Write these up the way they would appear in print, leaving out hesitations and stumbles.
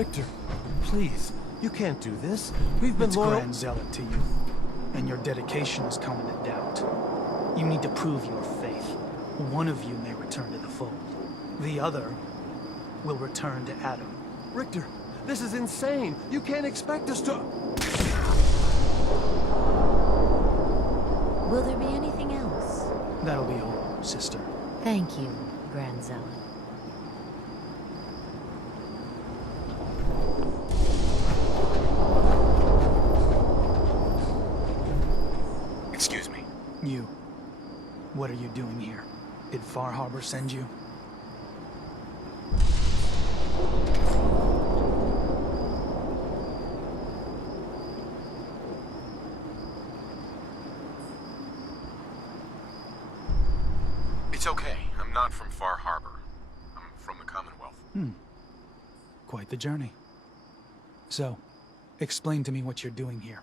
Richter, please, you can't do this. We've been loyal. It's grand zealot to you, and your dedication is coming to doubt. You need to prove your faith. One of you may return to the fold. The other will return to Adam. Richter, this is insane. You can't expect us to... Will there be anything else? That'll be all, sister. Thank you, Grand Zealot. Excuse me. You. What are you doing here? Did Far Harbor send you? It's okay. I'm not from Far Harbor. I'm from the Commonwealth. Quite the journey. So, explain to me what you're doing here.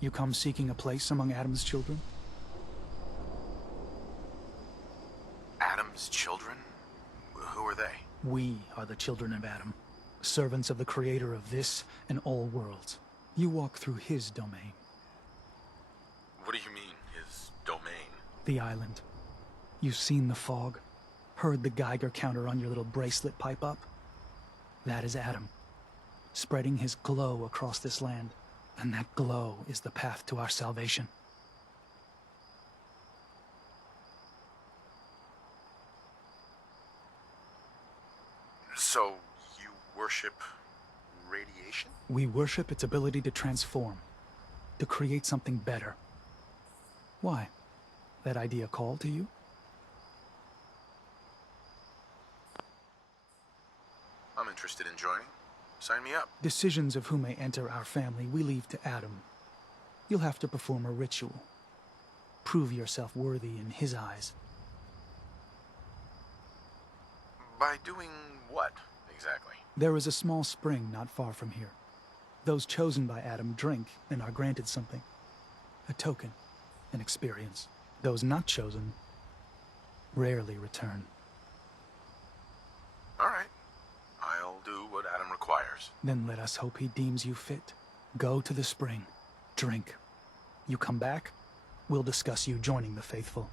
You come seeking a place among Adam's children? Adam's children? Who are they? We are the children of Adam, servants of the creator of this and all worlds. You walk through his domain. What do you mean, his domain? The island. You've seen the fog, heard the Geiger counter on your little bracelet pipe up? That is Adam, spreading his glow across this land. And that glow is the path to our salvation. So, you worship radiation? We worship its ability to transform, to create something better. Why? That idea call to you? I'm interested in joining. Sign me up. Decisions of who may enter our family we leave to Adam. You'll have to perform a ritual. Prove yourself worthy in his eyes. By doing what, exactly? There is a small spring not far from here. Those chosen by Adam drink and are granted something. A token, an experience. Those not chosen rarely return. All right. I'll do what Adam requires. Then let us hope he deems you fit. Go to the spring. Drink. You come back, we'll discuss you joining the faithful.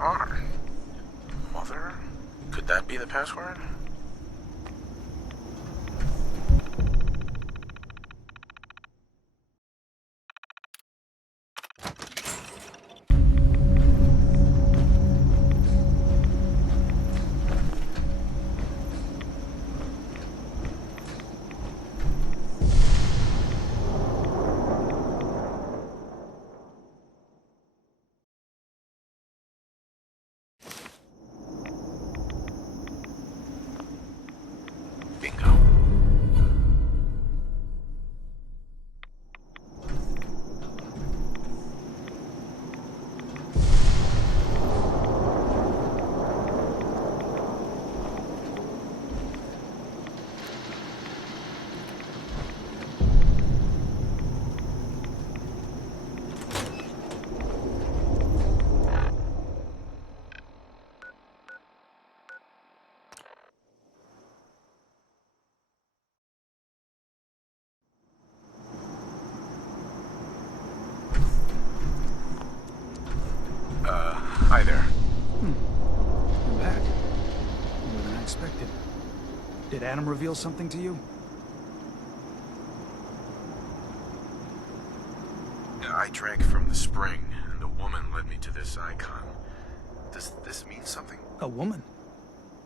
honor. Mother? Could that be the password? Bingo. Hi there. You're back. More than I expected. Did Adam reveal something to you? I drank from the spring, and a woman led me to this icon. Does this mean something? A woman?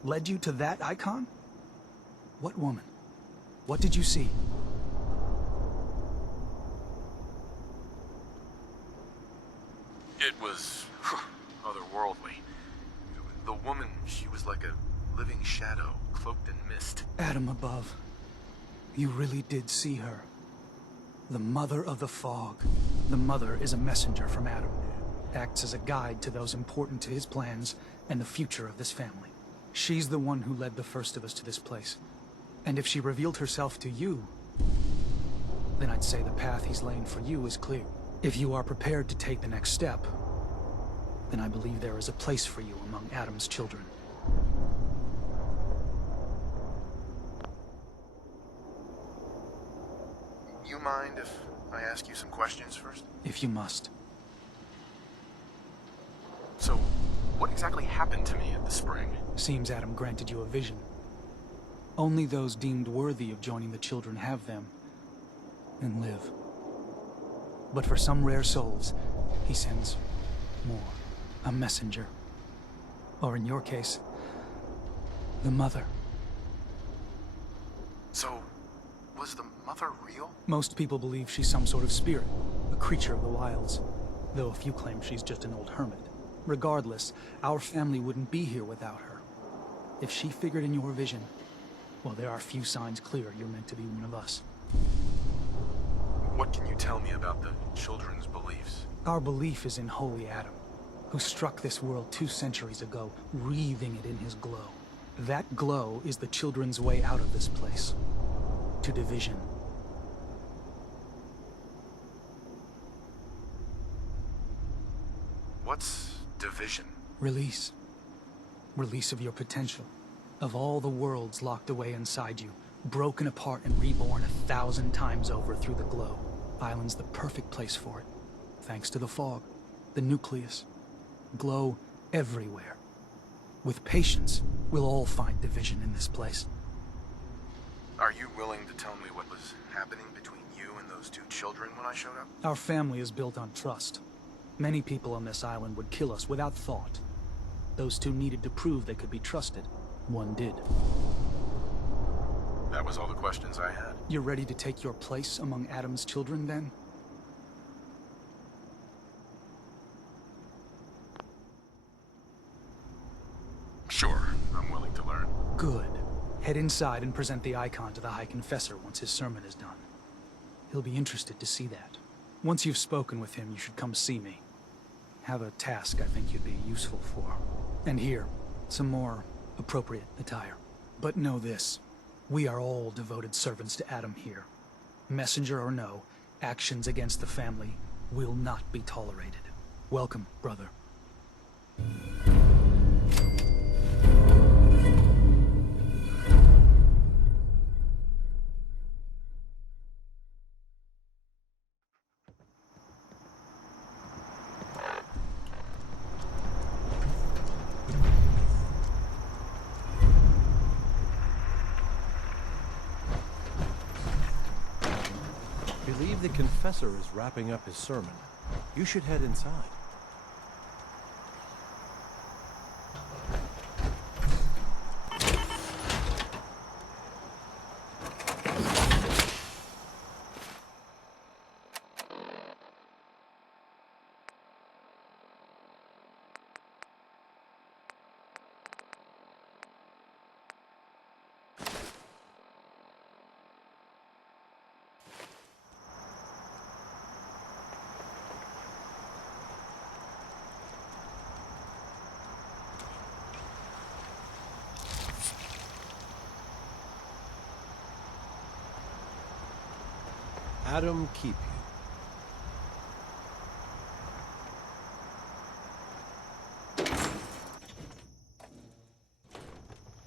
Led you to that icon? What woman? What did you see? It was otherworldly. The woman, she was like a living shadow, cloaked in mist. Adam above. You really did see her. The Mother of the Fog. The Mother is a messenger from Adam. Acts as a guide to those important to his plans and the future of this family. She's the one who led the first of us to this place. And if she revealed herself to you, then I'd say the path he's laying for you is clear. If you are prepared to take the next step, then I believe there is a place for you among Adam's children. You mind if I ask you some questions first? If you must. So, what exactly happened to me at the spring? Seems Adam granted you a vision. Only those deemed worthy of joining the children have them, and live. But for some rare souls, he sends more. A messenger. Or in your case, the Mother. So, was the mother real? Most people believe she's some sort of spirit, a creature of the wilds, though a few claim she's just an old hermit. Regardless, our family wouldn't be here without her. If she figured in your vision, well, there are few signs clear you're meant to be one of us. What can you tell me about the children's beliefs? Our belief is in Holy Adam, who struck this world 2 centuries ago, wreathing it in his glow. That glow is the children's way out of this place. To division. What's division? Release. Release of your potential. Of all the worlds locked away inside you, broken apart and reborn 1,000 times over through the glow. Island's the perfect place for it. Thanks to the fog, the nucleus. Glow everywhere. With patience, we'll all find division in this place. Are you willing to tell me what was happening between you and those 2 children when I showed up? Our family is built on trust. Many people on this island would kill us without thought. Those 2 needed to prove they could be trusted. One did. That was all the questions I had. You're ready to take your place among Adam's children, then? Sure, I'm willing to learn. Good. Head inside and present the icon to the High Confessor once his sermon is done. He'll be interested to see that. Once you've spoken with him, you should come see me. Have a task I think you'd be useful for. And here, some more appropriate attire. But know this, we are all devoted servants to Adam here. Messenger or no, actions against the family will not be tolerated. Welcome, brother. the confessor is wrapping up his sermon. You should head inside. Adam keep you.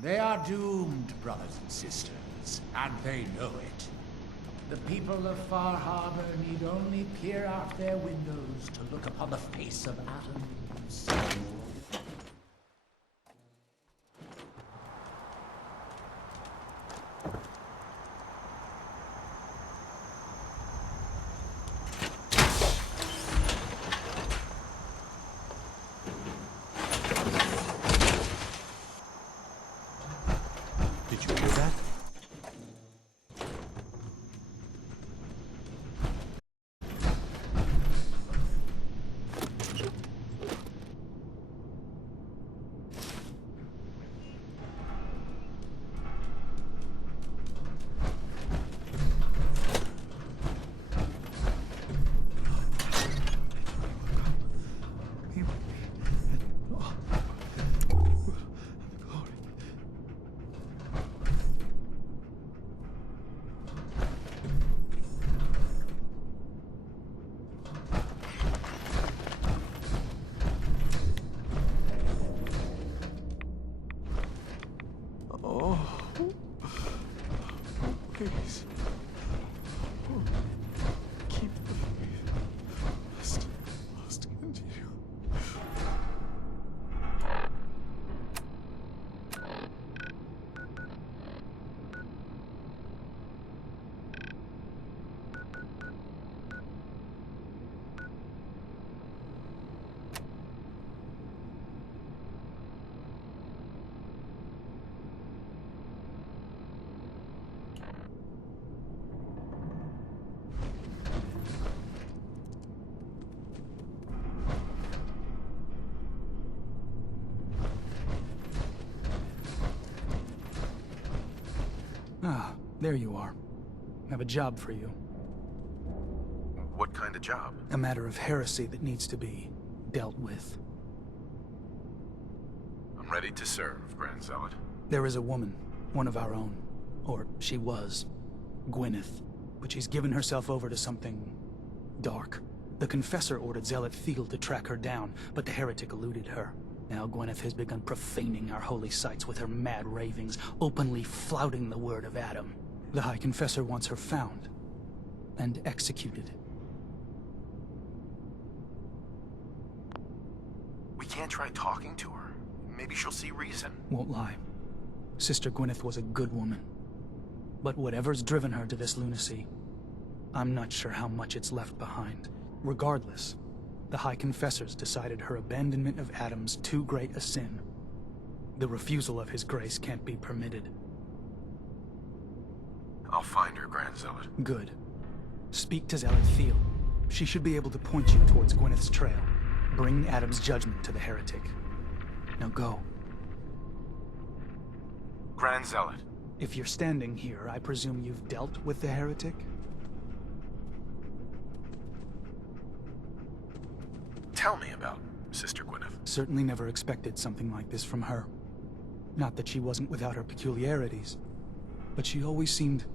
They are doomed, brothers and sisters, and they know it. The people of Far Harbor need only peer out their windows to look upon the face of Adam's soul. Did you hear that? Please. Keep the faith. Must continue. Ah, there you are. I have a job for you. What kind of job? A matter of heresy that needs to be dealt with. I'm ready to serve, Grand Zealot. There is a woman, one of our own. Or she was. Gwyneth. But she's given herself over to something dark. The Confessor ordered Zealot Thiel to track her down, but the heretic eluded her. Now Gwyneth has begun profaning our holy sites with her mad ravings, openly flouting the word of Adam. The High Confessor wants her found and executed. We can't try talking to her. Maybe she'll see reason. Won't lie. Sister Gwyneth was a good woman. But whatever's driven her to this lunacy, I'm not sure how much it's left behind. Regardless, the High Confessors decided her abandonment of Adam's too great a sin. The refusal of his grace can't be permitted. I'll find her, Grand Zealot. Good. Speak to Zealot Thiel. She should be able to point you towards Gwyneth's trail. Bring Adam's judgment to the heretic. Now go. Grand Zealot. If you're standing here, I presume you've dealt with the heretic? Tell me about Sister Gwyneth. Certainly never expected something like this from her. Not that she wasn't without her peculiarities, but she always seemed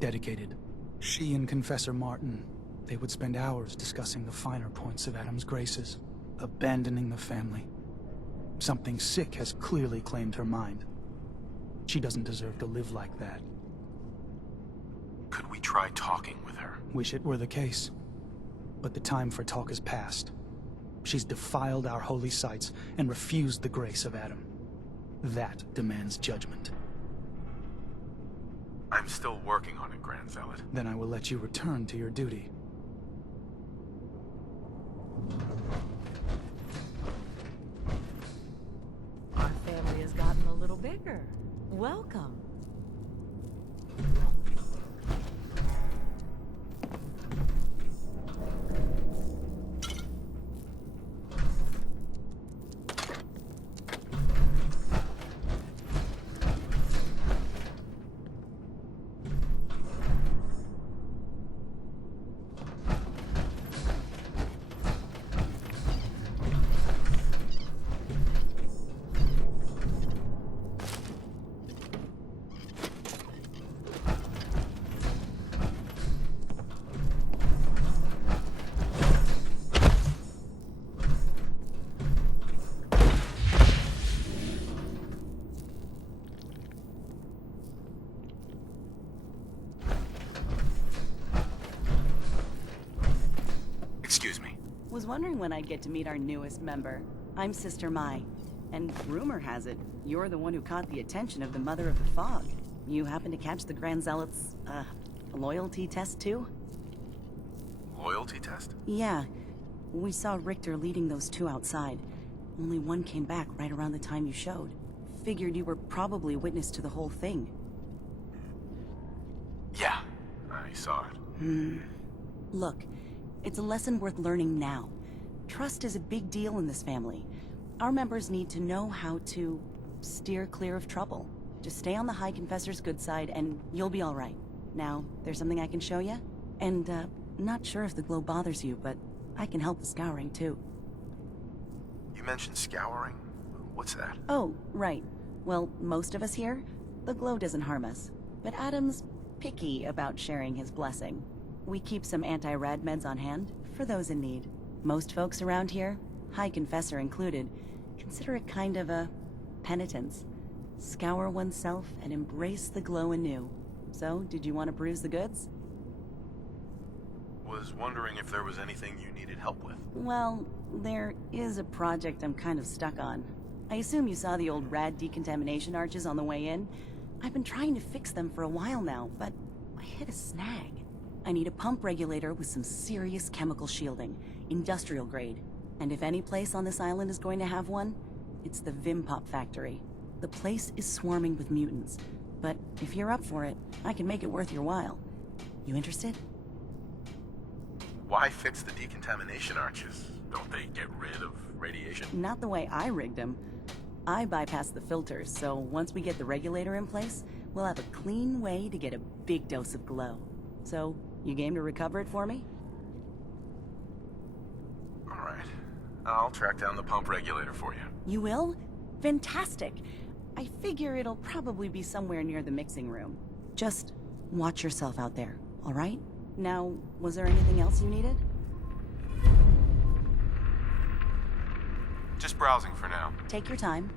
dedicated. She and Confessor Martin, they would spend hours discussing the finer points of Adam's graces, abandoning the family. Something sick has clearly claimed her mind. She doesn't deserve to live like that. Could we try talking with her? Wish it were the case. But the time for talk is past. She's defiled our holy sites and refused the grace of Adam. That demands judgment. I'm still working on it, Grand Zealot. Then I will let you return to your duty. Our family has gotten a little bigger. Welcome. Excuse me. Was wondering when I'd get to meet our newest member. I'm Sister Mai, and rumor has it, you're the one who caught the attention of the Mother of the Fog. You happen to catch the Grand Zealot's, loyalty test too? Loyalty test? Yeah. We saw Richter leading those two outside. Only one came back right around the time you showed. Figured you were probably witness to the whole thing. Yeah, I saw it. Look, it's a lesson worth learning now. Trust is a big deal in this family. Our members need to know how to steer clear of trouble. Just stay on the High Confessor's good side and you'll be all right. Now, there's something I can show you? And, not sure if the glow bothers you, but I can help with scouring too. You mentioned scouring? What's that? Oh, right. Well, most of us here, the glow doesn't harm us. But Adam's picky about sharing his blessing. We keep some anti-rad meds on hand for those in need. Most folks around here, High Confessor included, consider it kind of a penitence. Scour oneself and embrace the glow anew. So, did you want to bruise the goods? Was wondering if there was anything you needed help with. Well, there is a project I'm kind of stuck on. I assume you saw the old rad decontamination arches on the way in. I've been trying to fix them for a while now, but I hit a snag. I need a pump regulator with some serious chemical shielding, industrial grade. And if any place on this island is going to have one, it's the Vimpop factory. The place is swarming with mutants, but if you're up for it, I can make it worth your while. You interested? Why fix the decontamination arches? Don't they get rid of radiation? Not the way I rigged them. I bypassed the filters, so once we get the regulator in place, we'll have a clean way to get a big dose of glow. So, you game to recover it for me? Alright. I'll track down the pump regulator for you. You will? Fantastic! I figure it'll probably be somewhere near the mixing room. Just watch yourself out there, alright? Now, was there anything else you needed? Just browsing for now. Take your time.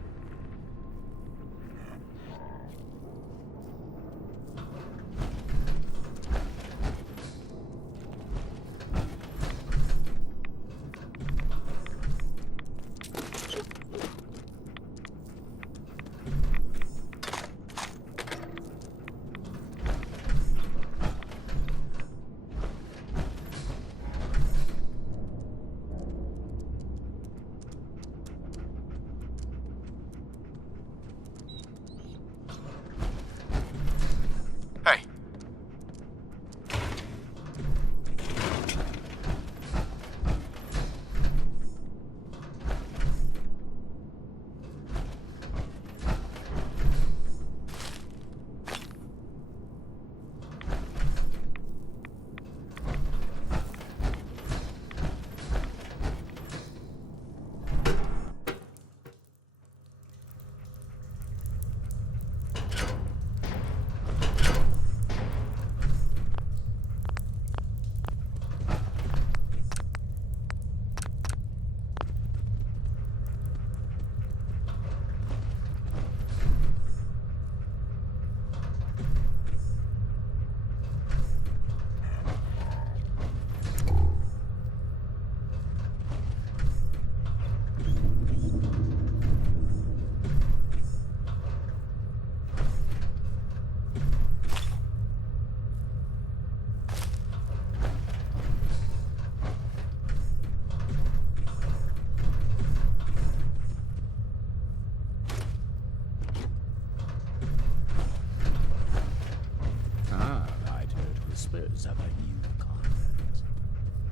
whispers of a new convent.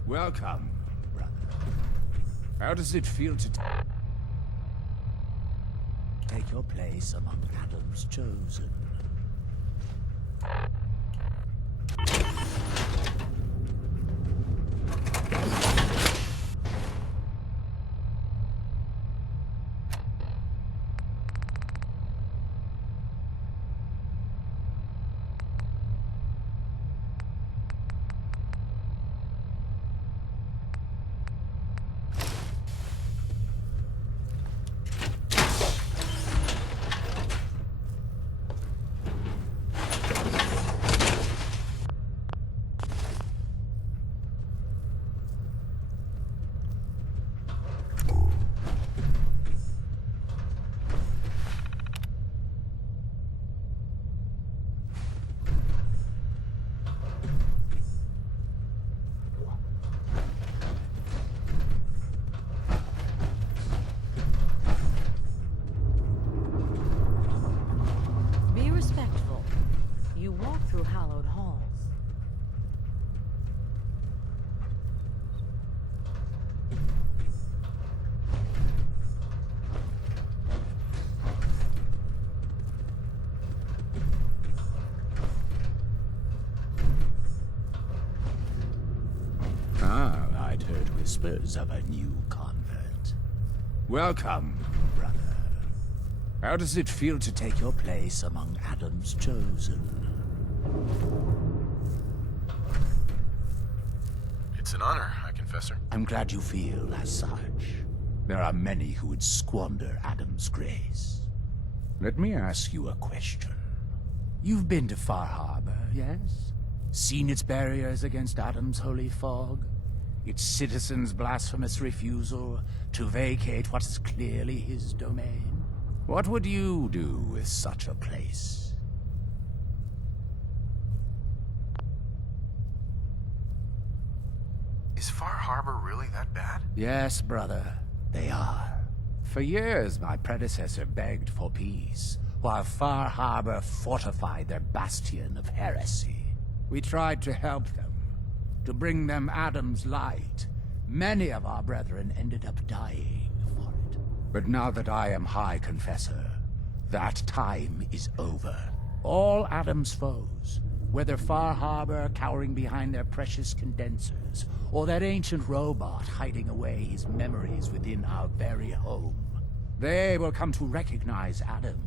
Welcome, brother. How does it feel to take your place among Adam's chosen? Be respectful. You walk through hallowed halls. Ah, I'd heard whispers of a new convert. Welcome, brother. How does it feel to take your place among Adam's chosen? It's an honor, I confess, sir. I'm glad you feel as such. There are many who would squander Adam's grace. Let me ask you a question. You've been to Far Harbor, yes? Seen its barriers against Adam's holy fog? Its citizens' blasphemous refusal to vacate what is clearly his domain? What would you do with such a place? Is Far Harbor really that bad? Yes, brother, they are. For years, my predecessor begged for peace, while Far Harbor fortified their bastion of heresy. We tried to help them, to bring them Adam's light. Many of our brethren ended up dying for it. But now that I am High Confessor, that time is over. All Adam's foes, whether Far Harbor cowering behind their precious condensers, or that ancient robot hiding away his memories within our very home, they will come to recognize Adam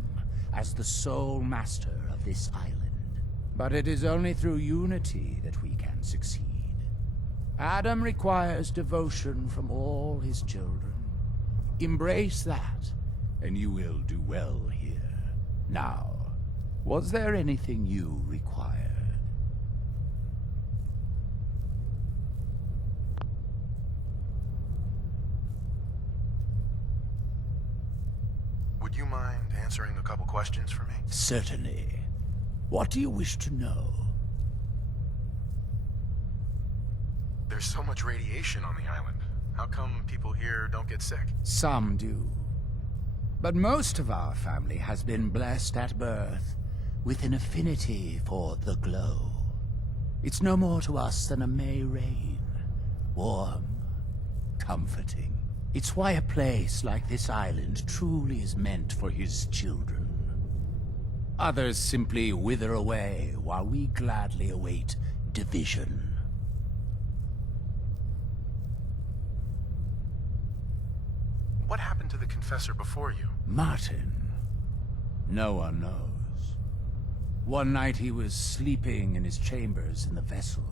as the sole master of this island. But it is only through unity that we can succeed. Adam requires devotion from all his children. Embrace that, and you will do well here. Now, was there anything you required? Would you mind answering a couple questions for me? Certainly. What do you wish to know? There's so much radiation on the island. How come people here don't get sick? Some do. But most of our family has been blessed at birth with an affinity for the glow. It's no more to us than a May rain. Warm, comforting. It's why a place like this island truly is meant for his children. Others simply wither away while we gladly await division. What happened to the Confessor before you? Martin. No one knows. One night he was sleeping in his chambers in the vessel,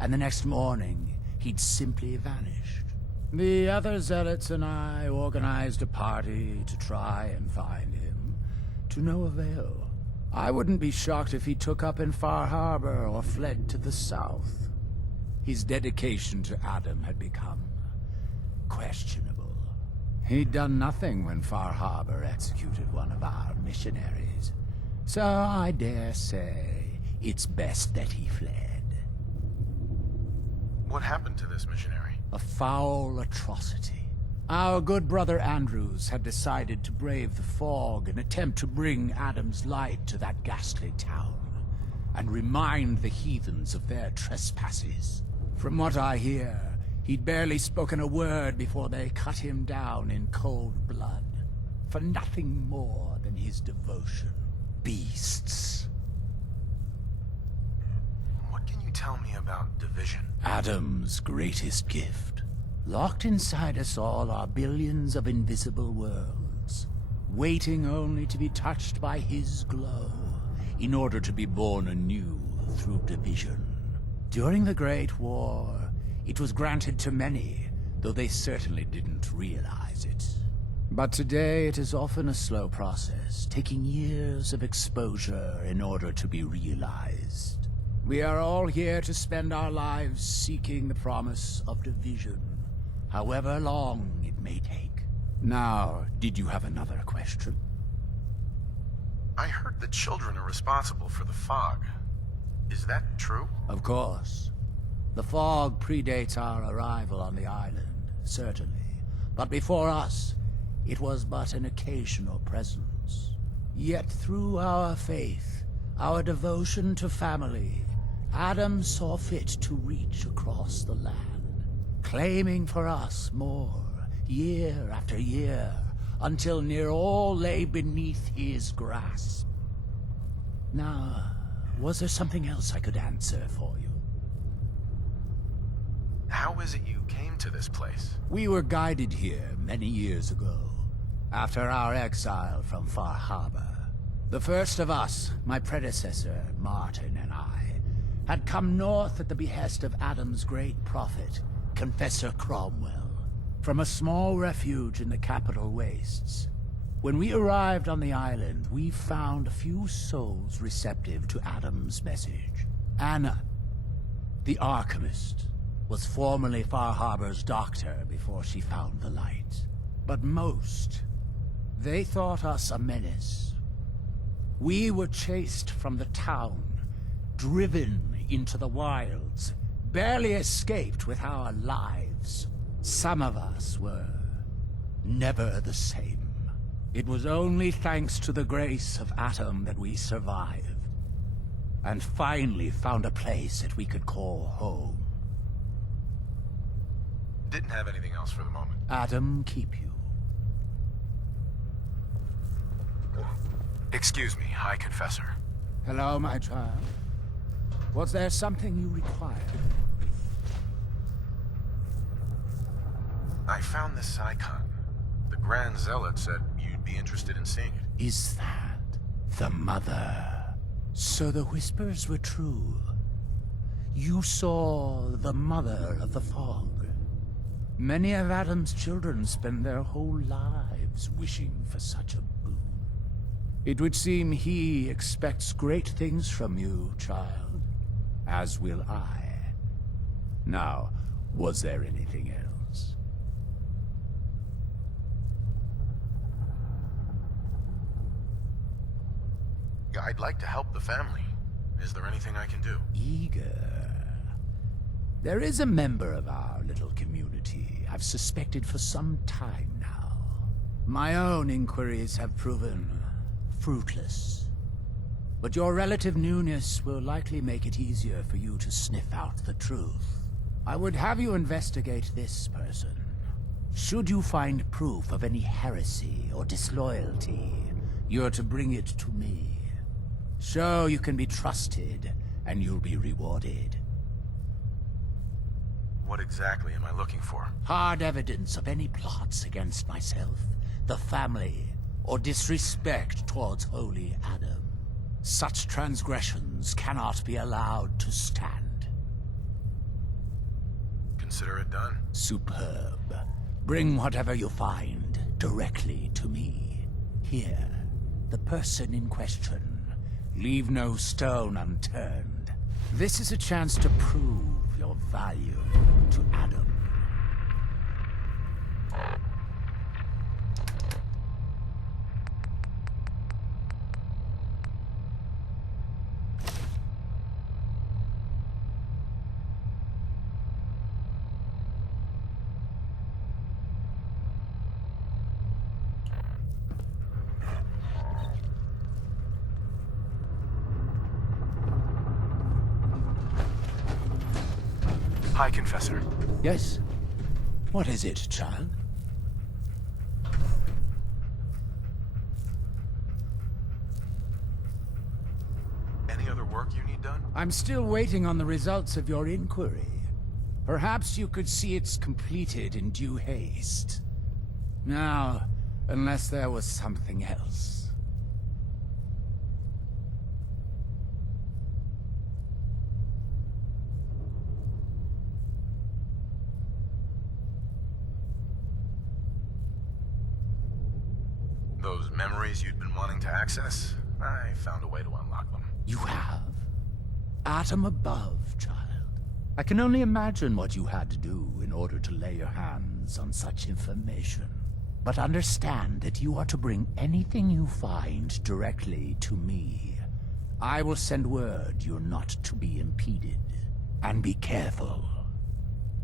and the next morning he'd simply vanished. The other zealots and I organized a party to try and find him, to no avail. I wouldn't be shocked if he took up in Far Harbor or fled to the south. His dedication to Adam had become questionable. He'd done nothing when Far Harbor executed one of our missionaries. So I dare say it's best that he fled. What happened to this missionary? A foul atrocity. Our good brother Andrews had decided to brave the fog and attempt to bring Adam's light to that ghastly town. and remind the heathens of their trespasses. From what I hear, he'd barely spoken a word before they cut him down in cold blood, for nothing more than his devotion. Beasts. What can you tell me about division? Adam's greatest gift. Locked inside us all are billions of invisible worlds, waiting only to be touched by his glow, in order to be born anew through division. During the Great War, it was granted to many, though they certainly didn't realize it. But today it is often a slow process, taking years of exposure in order to be realized. We are all here to spend our lives seeking the promise of division, however long it may take. Now, did you have another question? I heard the children are responsible for the fog. Is that true? Of course. The fog predates our arrival on the island, certainly. But before us, it was but an occasional presence. Yet through our faith, our devotion to family, Adam saw fit to reach across the land, claiming for us more, year after year, until near all lay beneath his grasp. Now, was there something else I could answer for you? How is it you came to this place? We were guided here many years ago, after our exile from Far Harbor. The first of us, my predecessor, Martin, and I, had come north at the behest of Adam's great prophet, Confessor Cromwell, from a small refuge in the capital wastes. When we arrived on the island, we found a few souls receptive to Adam's message. Anna, the Archimist, was formerly Far Harbor's doctor before she found the light. But most, they thought us a menace. We were chased from the town, driven into the wilds, barely escaped with our lives. Some of us were never the same. It was only thanks to the grace of Adam that we survived, and finally found a place that we could call home. Didn't have anything else for the moment. Adam keep you. Excuse me, High Confessor. Hello, my child. Was there something you required? I found this icon. The Grand Zealot said you'd be interested in seeing it. Is that the Mother? So the whispers were true. You saw the Mother of the Fog. Many of Adam's children spend their whole lives wishing for such a boon. It would seem he expects great things from you, child. As will I. Now, was there anything else? I'd like to help the family. Is there anything I can do? Eager. There is a member of our little community I've suspected for some time now. My own inquiries have proven fruitless. But your relative newness will likely make it easier for you to sniff out the truth. I would have you investigate this person. Should you find proof of any heresy or disloyalty, you're to bring it to me. Show you can be trusted, and you'll be rewarded. What exactly am I looking for? Hard evidence of any plots against myself, the family, or disrespect towards holy Adam. Such transgressions cannot be allowed to stand. Consider it done. Superb. Bring whatever you find directly to me. Here, the person in question. Leave no stone unturned. This is a chance to prove your value to Adam. High Confessor. Yes? What is it, child? Any other work you need done? I'm still waiting on the results of your inquiry. Perhaps you could see it's completed in due haste. Now, unless there was something else. Those memories you'd been wanting to access? I found a way to unlock them. You have? Atom above, child. I can only imagine what you had to do in order to lay your hands on such information. But understand that you are to bring anything you find directly to me. I will send word you're not to be impeded. And be careful.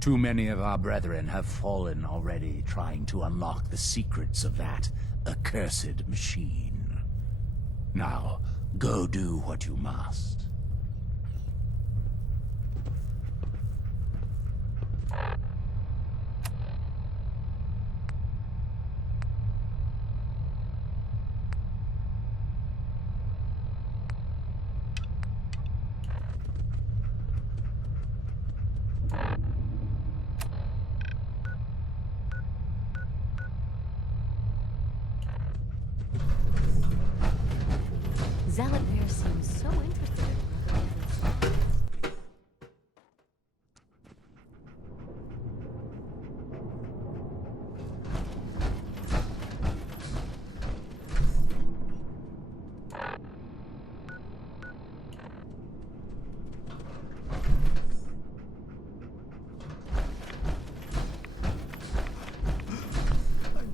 Too many of our brethren have fallen already trying to unlock the secrets of that accursed machine. Now, go do what you must. Zealot there seems so interested in Brother Dennis.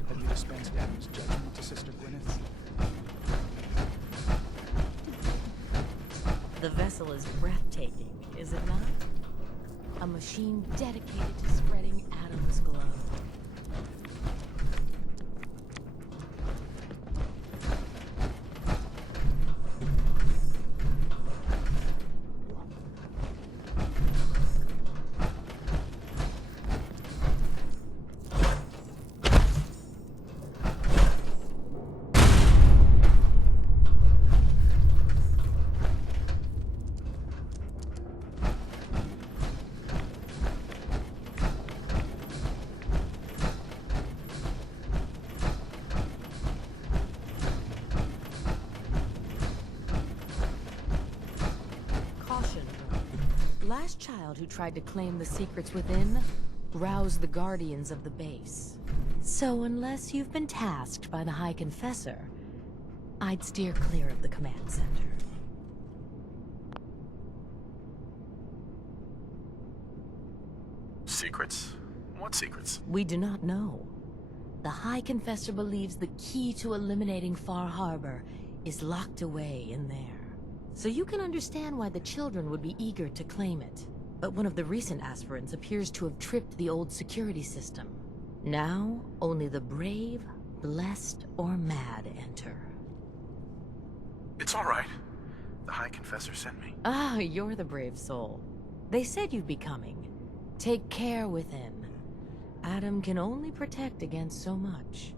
Have you dispensed Adam's judgment to Sister Gwyneth? The vessel is breathtaking, is it not? A machine dedicated to spreading Adam's glow. Caution. Last child who tried to claim the secrets within roused the guardians of the base. So unless you've been tasked by the High Confessor, I'd steer clear of the command center. Secrets? What secrets? We do not know. The High Confessor believes the key to eliminating Far Harbor is locked away in there. So you can understand why the children would be eager to claim it. But one of the recent aspirants appears to have tripped the old security system. Now, only the brave, blessed, or mad enter. It's all right. The High Confessor sent me. Ah, you're the brave soul. They said you'd be coming. Take care within. Adam can only protect against so much.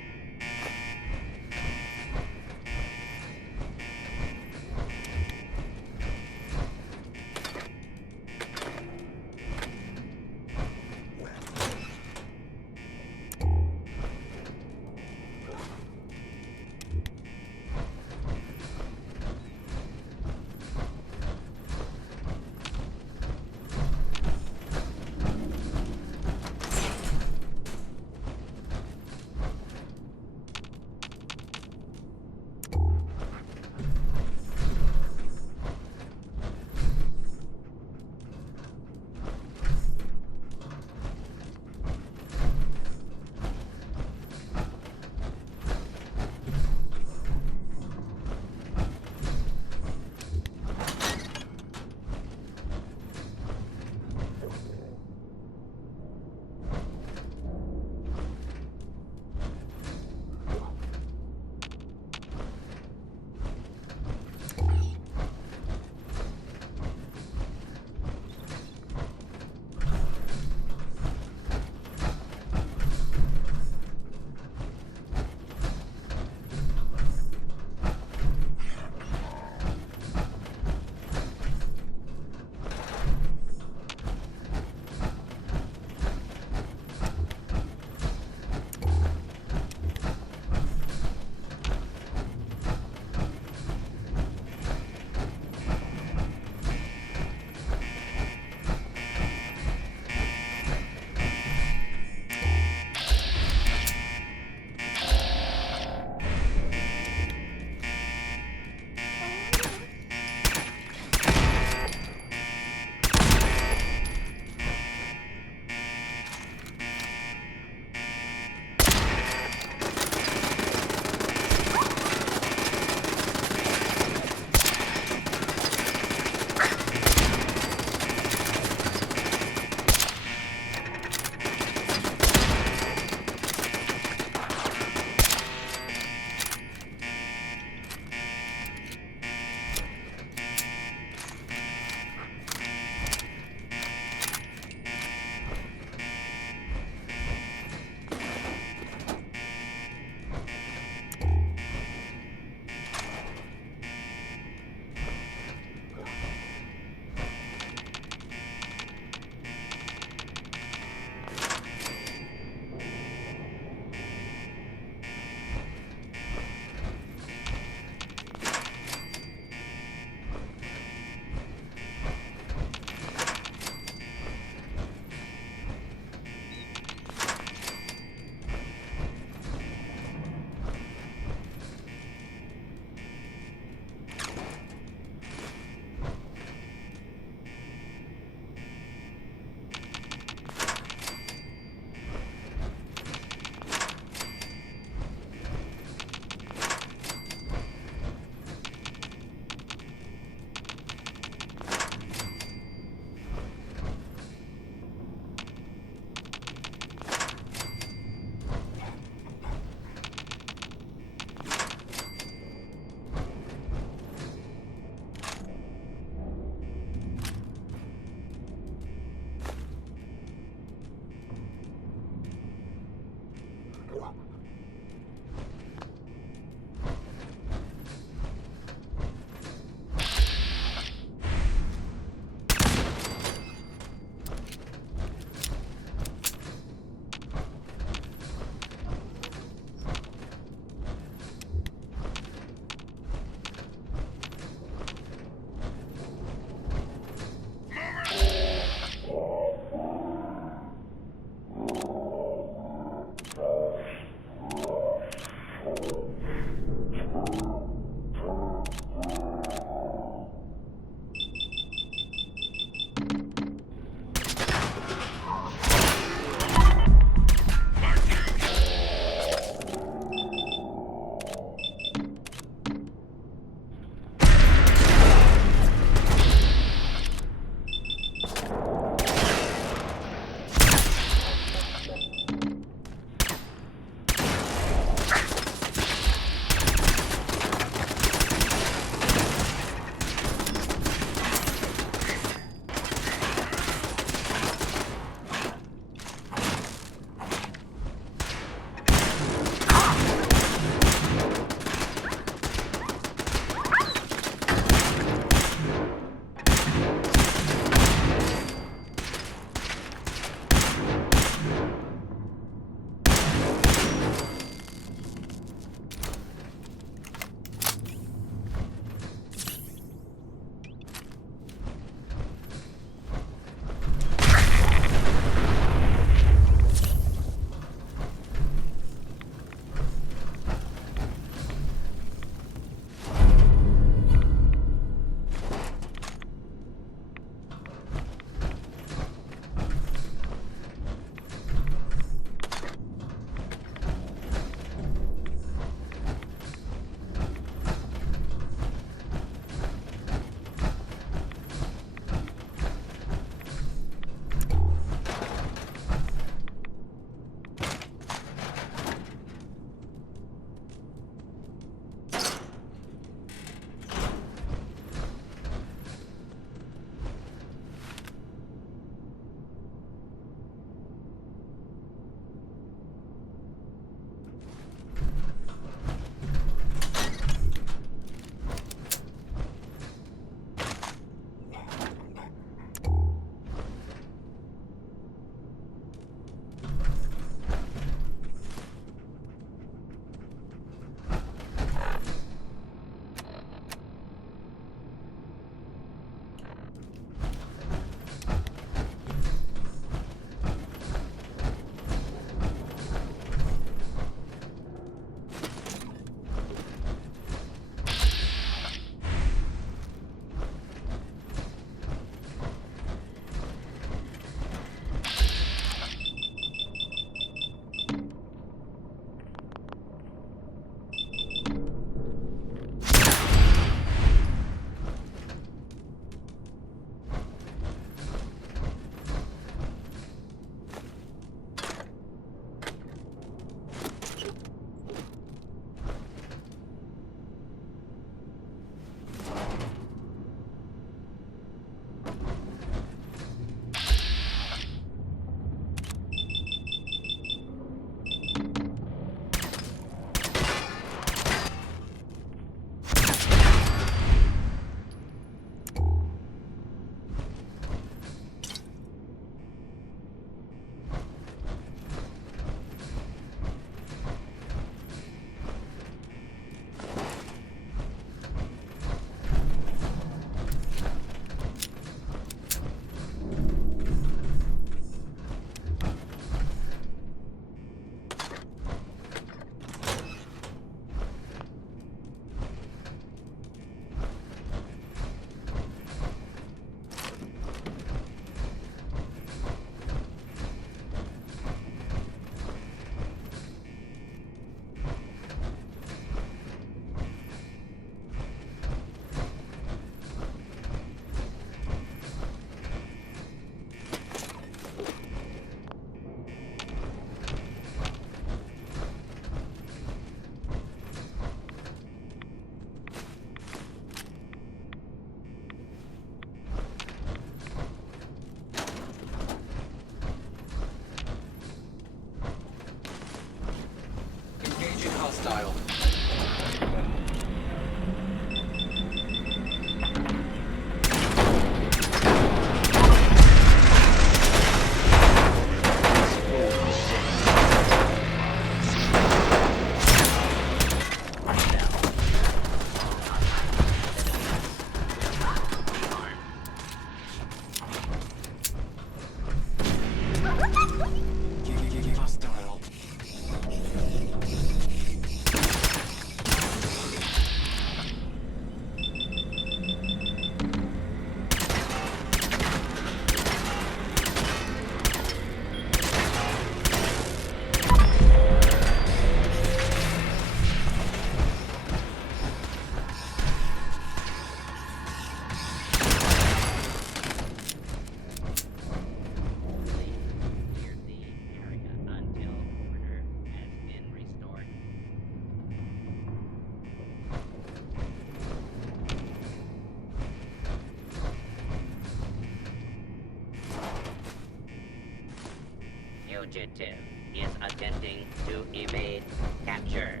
fugitive is attempting to evade capture.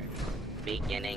Beginning.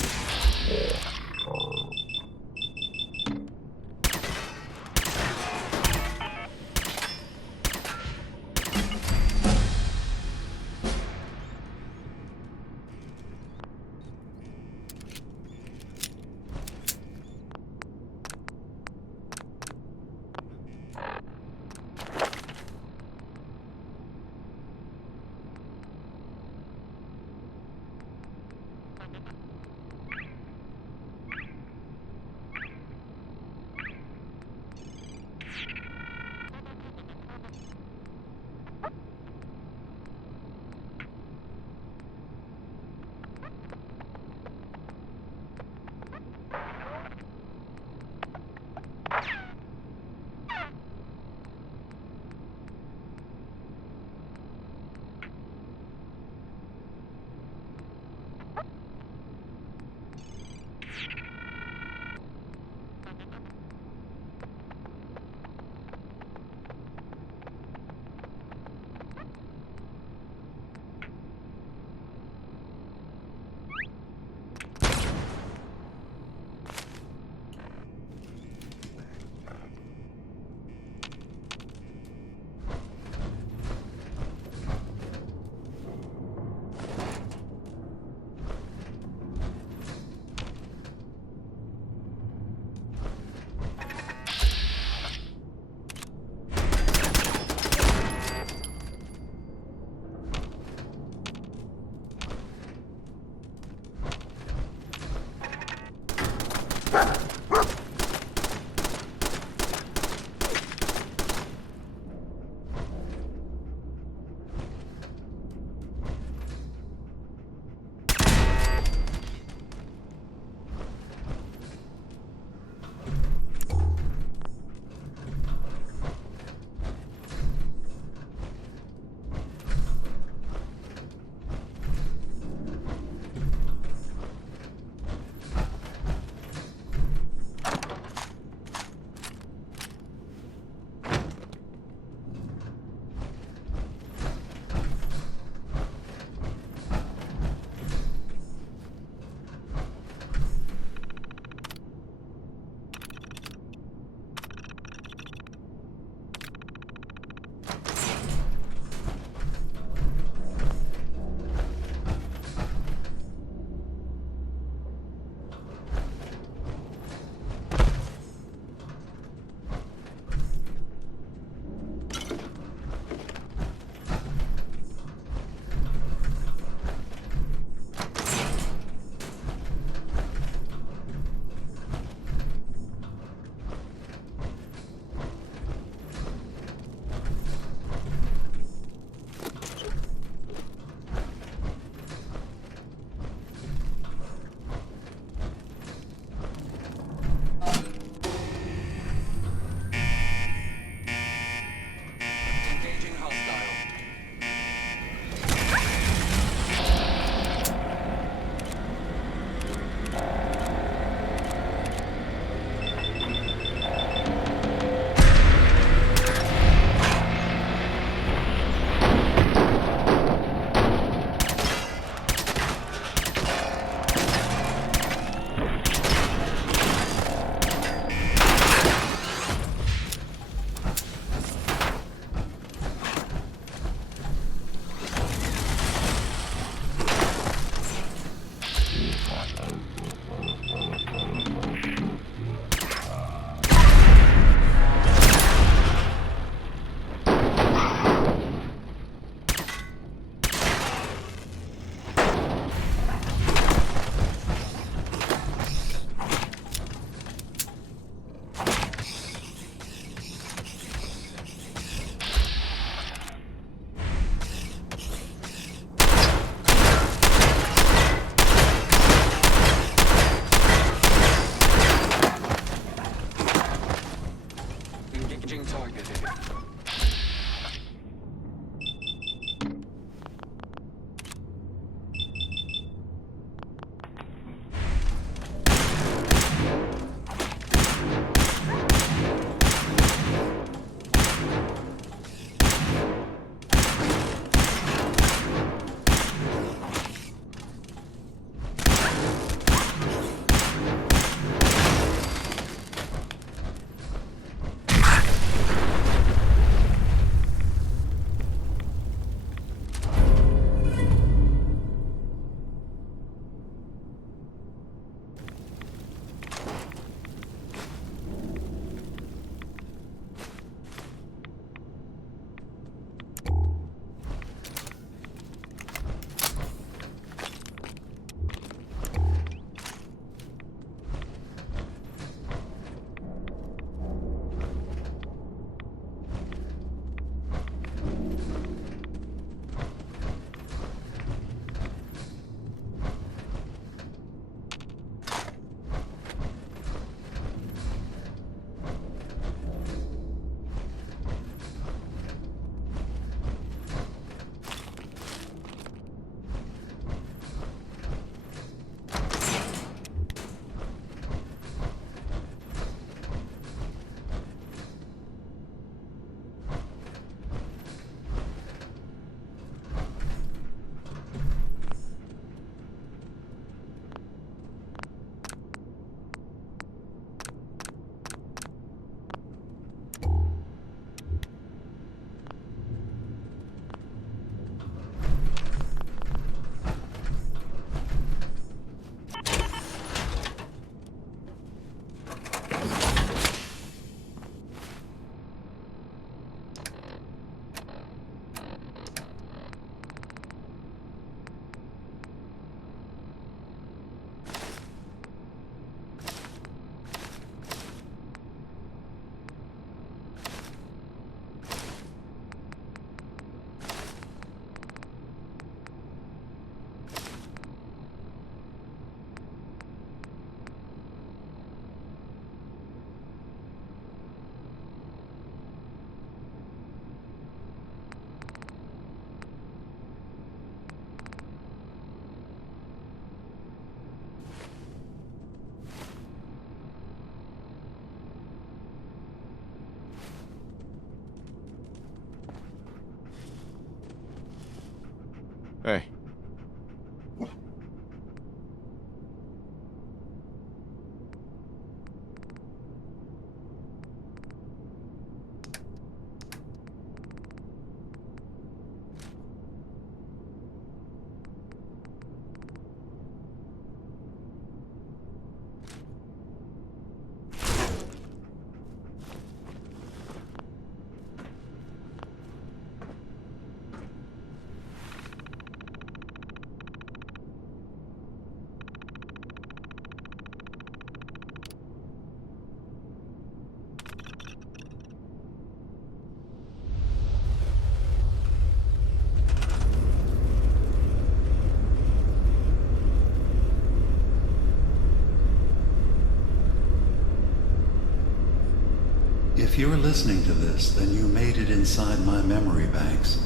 If you're listening to this, then you made it inside my memory banks.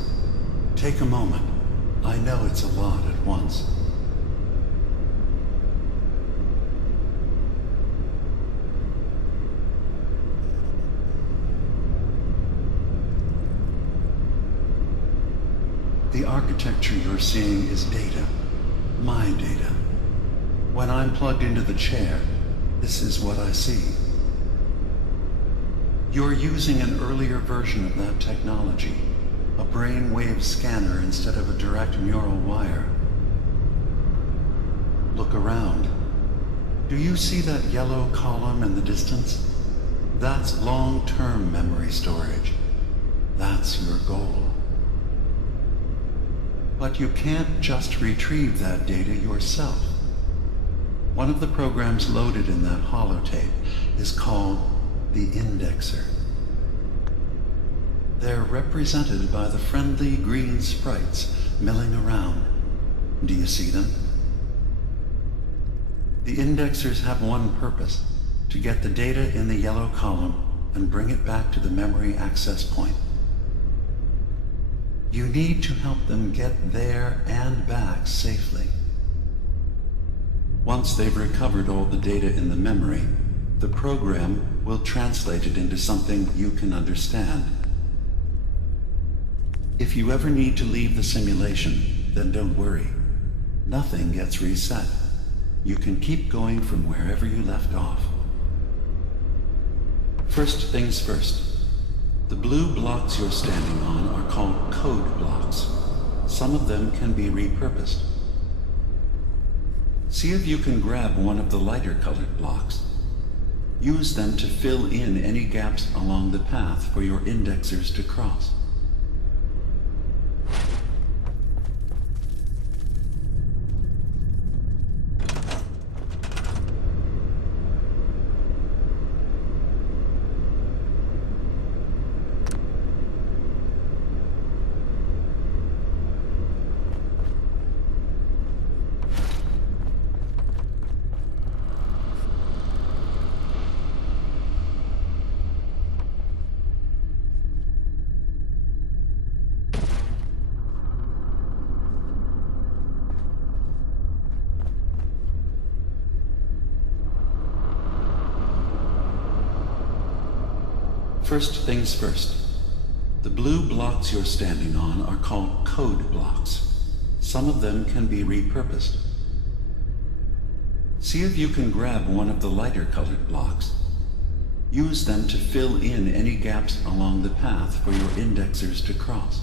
Take a moment. I know it's a lot at once. The architecture you're seeing is data. My data. When I'm plugged into the chair, this is what I see. You're using an earlier version of that technology, a brainwave scanner instead of a direct neural wire. Look around. Do you see that yellow column in the distance? That's long-term memory storage. That's your goal. But you can't just retrieve that data yourself. One of the programs loaded in that holotape is called the indexer. They're represented by the friendly green sprites milling around. Do you see them? The indexers have one purpose: to get the data in the yellow column and bring it back to the memory access point. You need to help them get there and back safely. Once they've recovered all the data in the memory, the program will translate it into something you can understand. If you ever need to leave the simulation, then don't worry. Nothing gets reset. You can keep going from wherever you left off. First things first. The blue blocks you're standing on are called code blocks. Some of them can be repurposed. See if you can grab one of the lighter colored blocks. Use them to fill in any gaps along the path for your indexers to cross. First things first. The blue blocks you're standing on are called code blocks. Some of them can be repurposed. See if you can grab one of the lighter colored blocks. Use them to fill in any gaps along the path for your indexers to cross.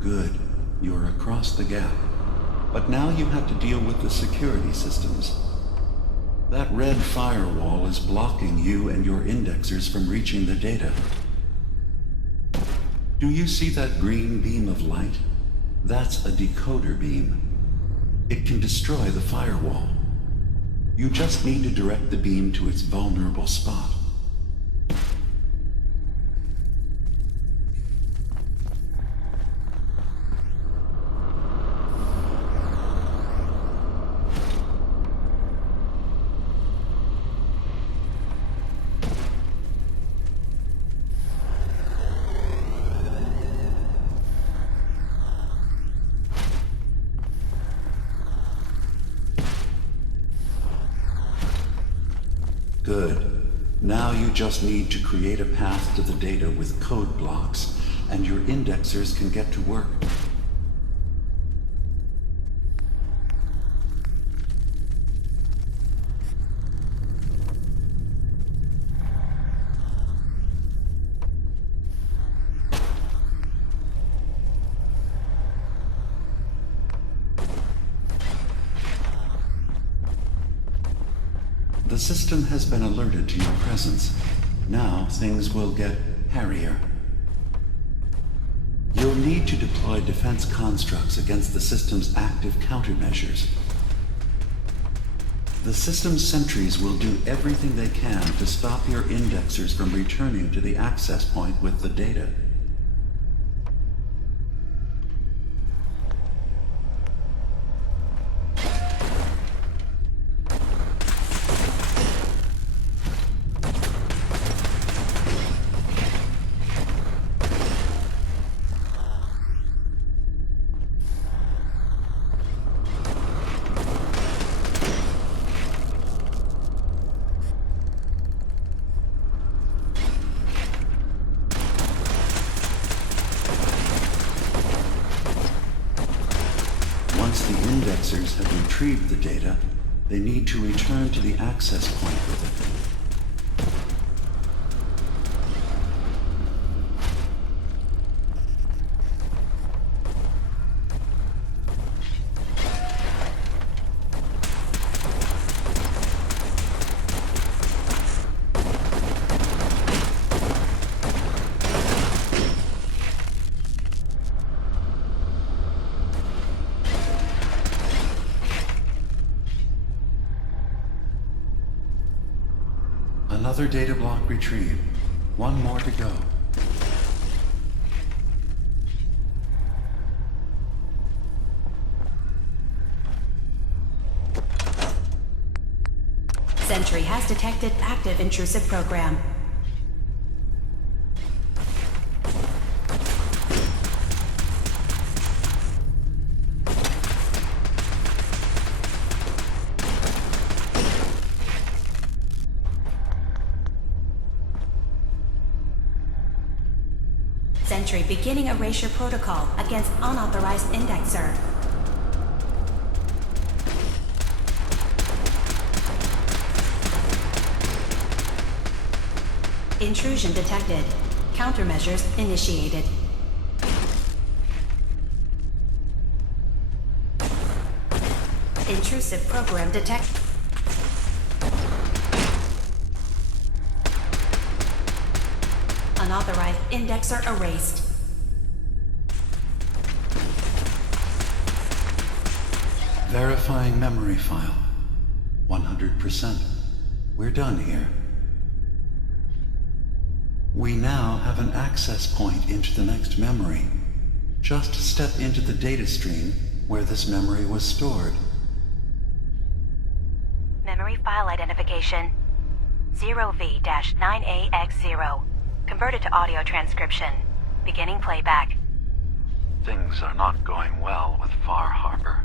Good. You're across the gap. But now you have to deal with the security systems. That red firewall is blocking you and your indexers from reaching the data. Do you see that green beam of light? That's a decoder beam. It can destroy the firewall. You just need to direct the beam to its vulnerable spot. Good. Now you just need to create a path to the data with code blocks, and your indexers can get to work. The system has been alerted to your presence. Now things will get hairier. You'll need to deploy defense constructs against the system's active countermeasures. The system's sentries will do everything they can to stop your indexers from returning to the access point with the data. Once the indexers have retrieved the data, they need to return to the access point with it. Another data block retrieved. One more to go. Sentry has detected active intrusive program. Sentry beginning erasure protocol against unauthorized indexer. Intrusion detected. Countermeasures initiated. Intrusive program detected. Unauthorized indexer erased. Verifying memory file. 100%. We're done here. We now have an access point into the next memory. Just step into the data stream where this memory was stored. Memory file identification 0V-9AX0. Converted to audio transcription. Beginning playback. Things are not going well with Far Harbor.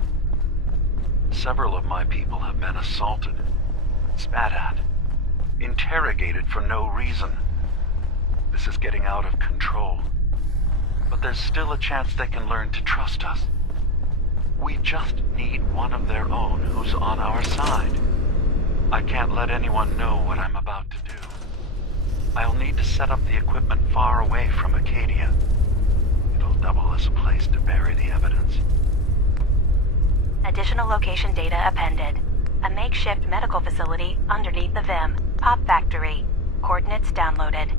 Several of my people have been assaulted, spat at, interrogated for no reason. This is getting out of control. But there's still a chance they can learn to trust us. We just need one of their own who's on our side. I can't let anyone know what I'm about to do. I'll need to set up the equipment far away from Acadia. It'll double as a place to bury the evidence. Additional location data appended. A makeshift medical facility underneath the VIM. Pop factory. Coordinates downloaded.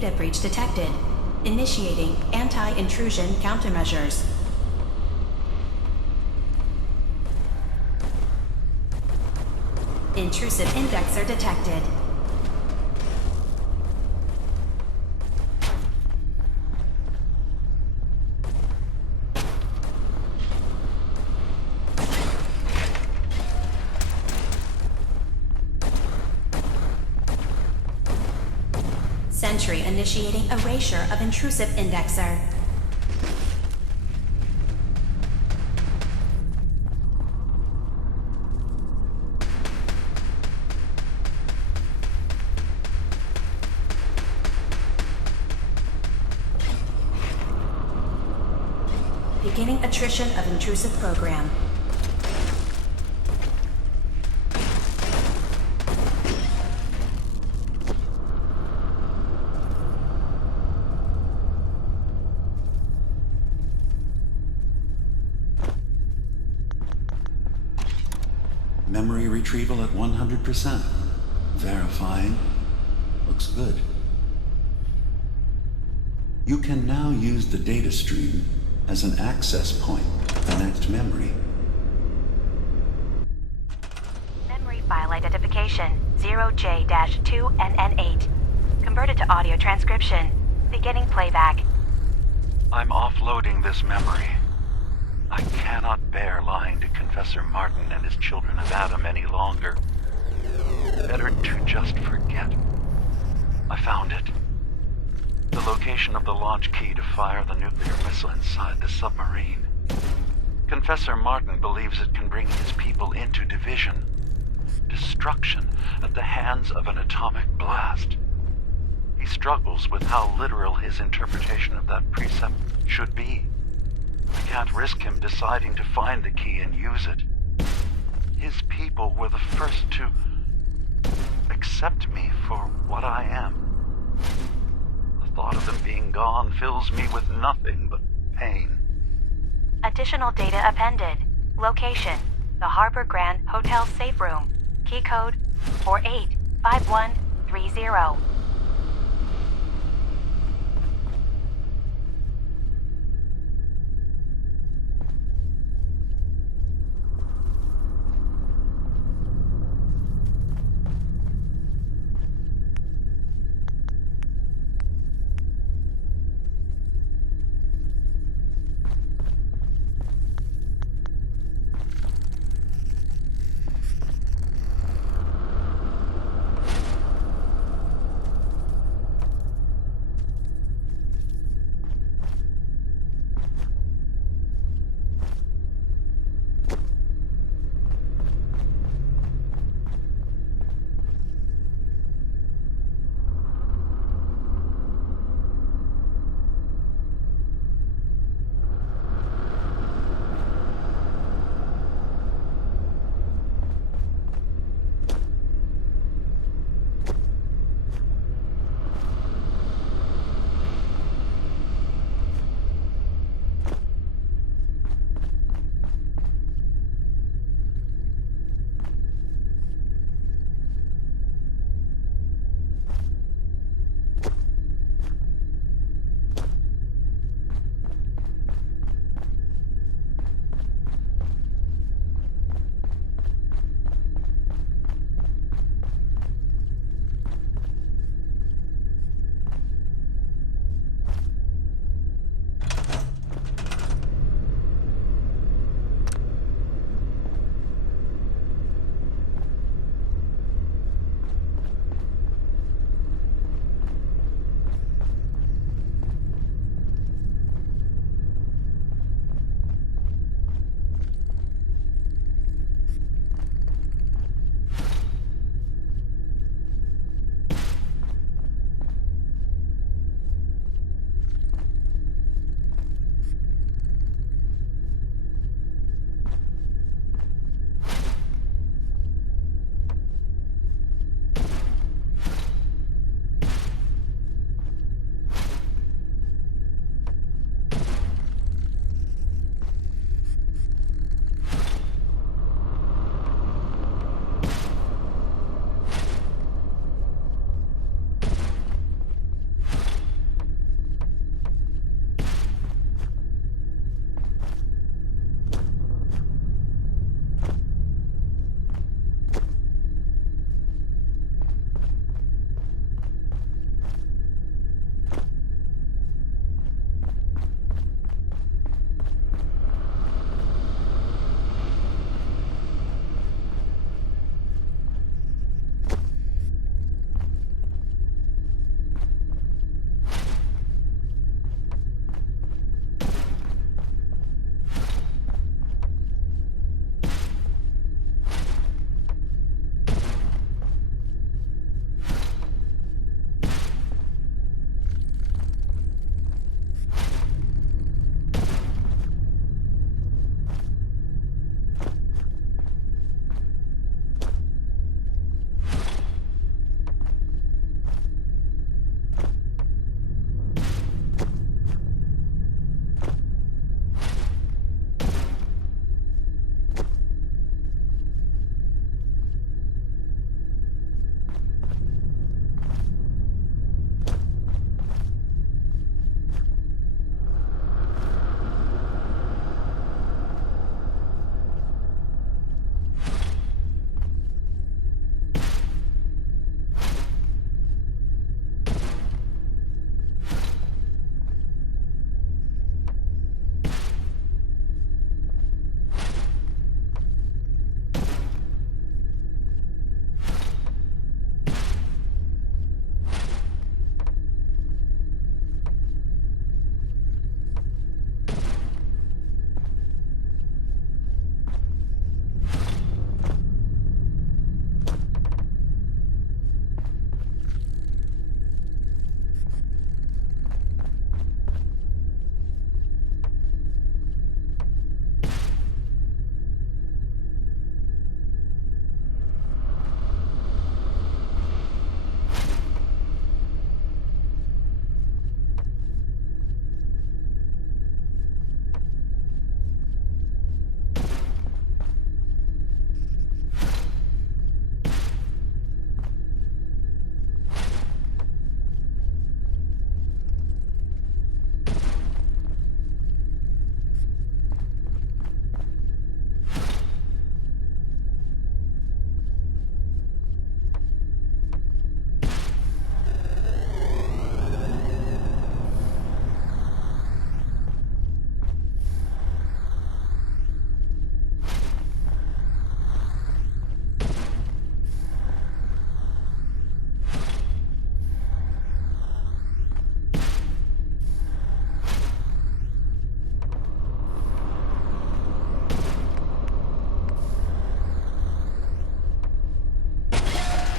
Data breach detected. Initiating anti-intrusion countermeasures. Intrusive indexer detected. Sentry initiating erasure of intrusive indexer. Beginning attrition of intrusive program. Memory retrieval at 100%. Verifying. Looks good. You can now use the data stream as an access point to the next memory. Memory file identification 0J-2NN8. Converted to audio transcription. Beginning playback. I'm offloading this memory. I cannot bear lying to Confessor Martin and his children of Adam any longer. Better to just forget. I found it. The location of the launch key to fire the nuclear missile inside the submarine. Confessor Martin believes it can bring his people into division. Destruction at the hands of an atomic blast. He struggles with how literal his interpretation of that precept should be. I can't risk him deciding to find the key and use it. His people were the first to accept me for what I am. The thought of them being gone fills me with nothing but pain. Additional data appended. Location: the Harbor Grand Hotel safe room. Key code 485130.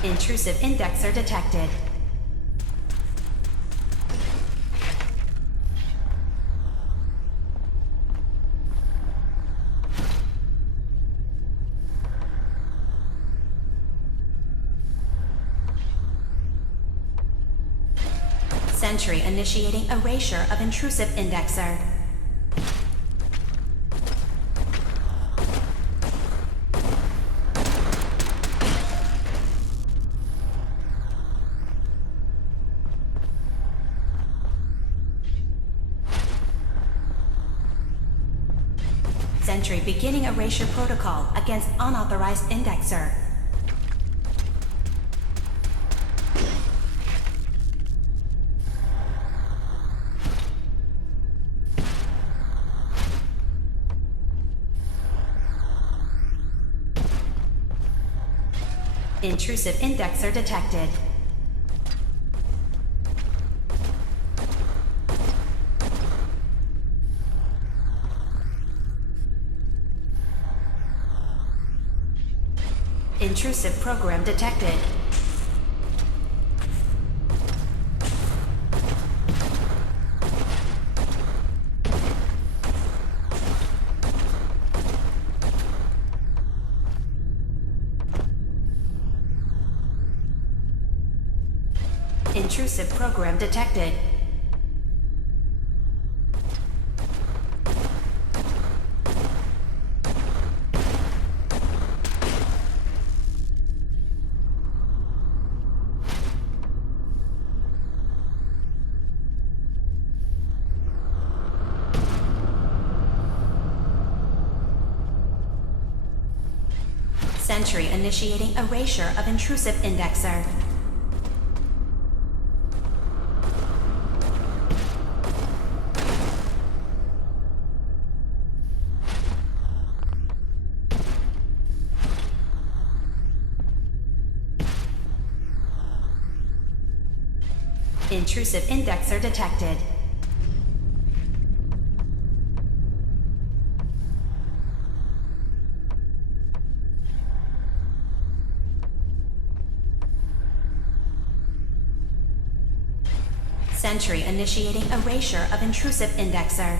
Intrusive indexer detected. Sentry initiating erasure of intrusive indexer. Sentry beginning erasure protocol against unauthorized indexer. Intrusive indexer detected. Intrusive program detected. Intrusive program detected. Sentry initiating erasure of intrusive indexer. Intrusive indexer detected. Sentry initiating erasure of intrusive indexer.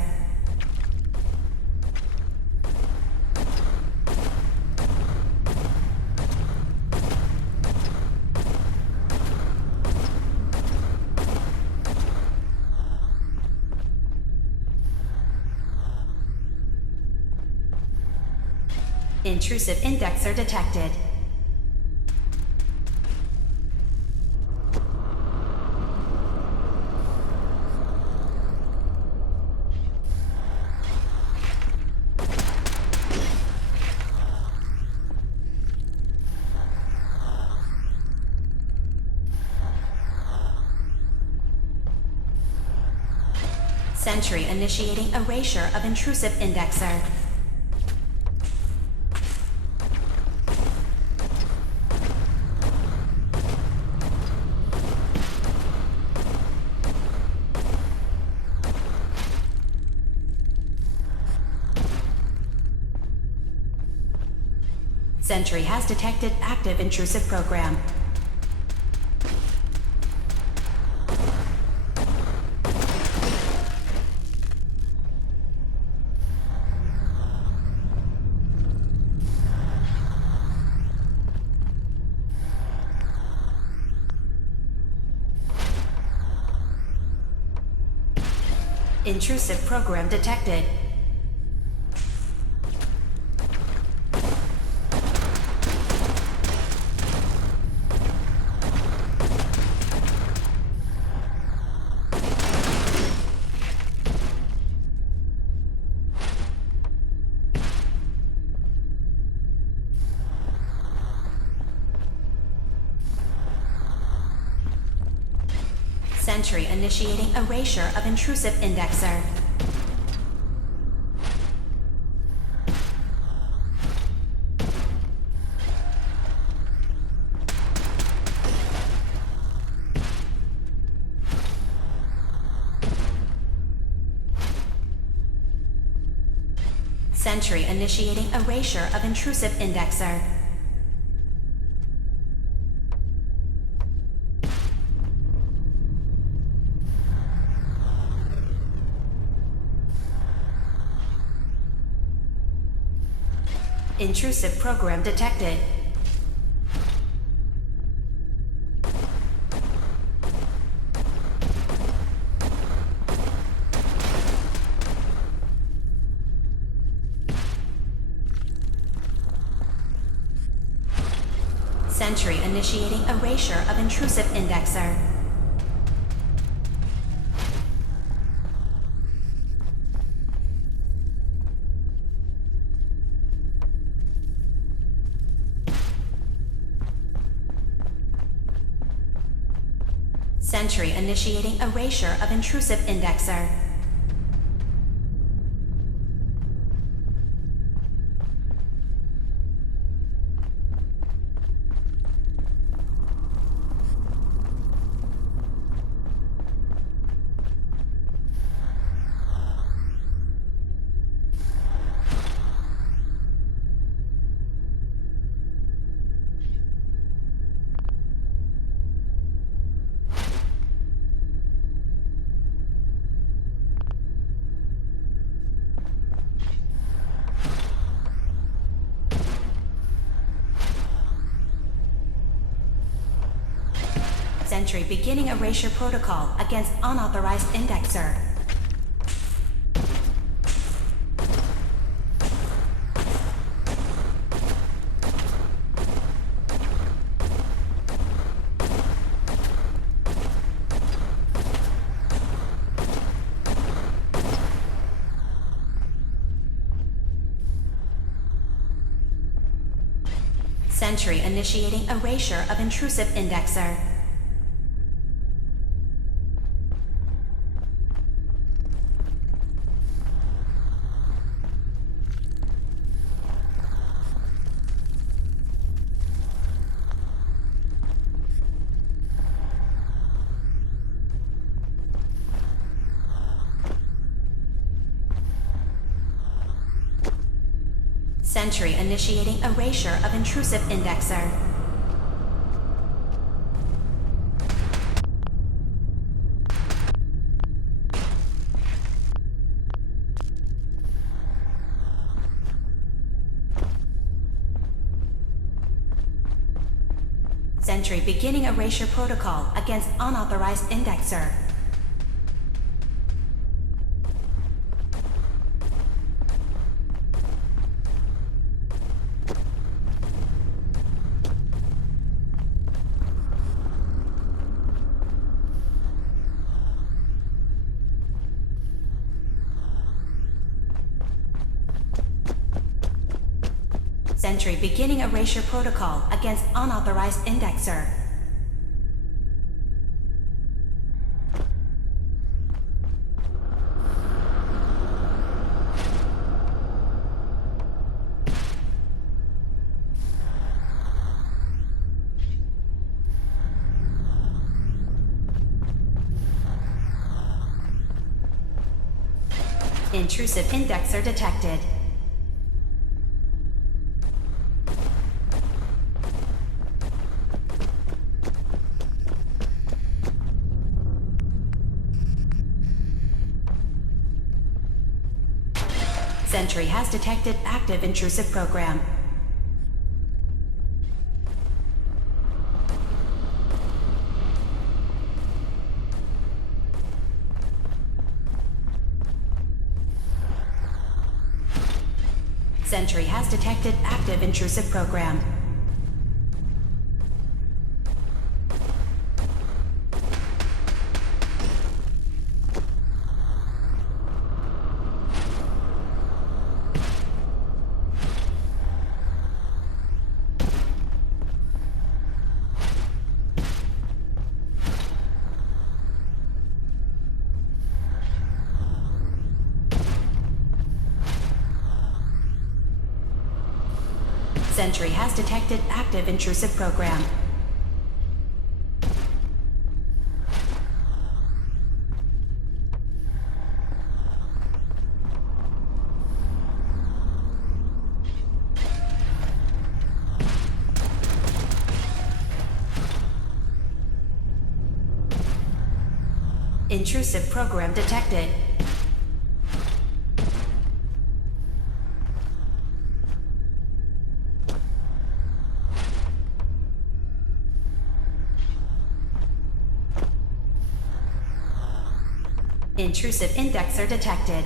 Intrusive indexer detected. Sentry initiating erasure of intrusive indexer. Sentry has detected active intrusive program. Intrusive program detected. Sentry initiating erasure of intrusive indexer. Sentry initiating erasure of intrusive indexer. Intrusive program detected. Sentry initiating erasure of intrusive indexer. Sentry initiating erasure of intrusive indexer. Sentry beginning erasure protocol against unauthorized indexer. Sentry initiating erasure of intrusive indexer. Sentry initiating erasure of intrusive indexer. Sentry beginning erasure protocol against unauthorized indexer. Sentry beginning erasure protocol against unauthorized indexer. Intrusive indexer detected. Sentry has detected active intrusive program. Sentry has detected active intrusive program. Sentry has detected active intrusive program. Intrusive program detected. Intrusive indexer detected.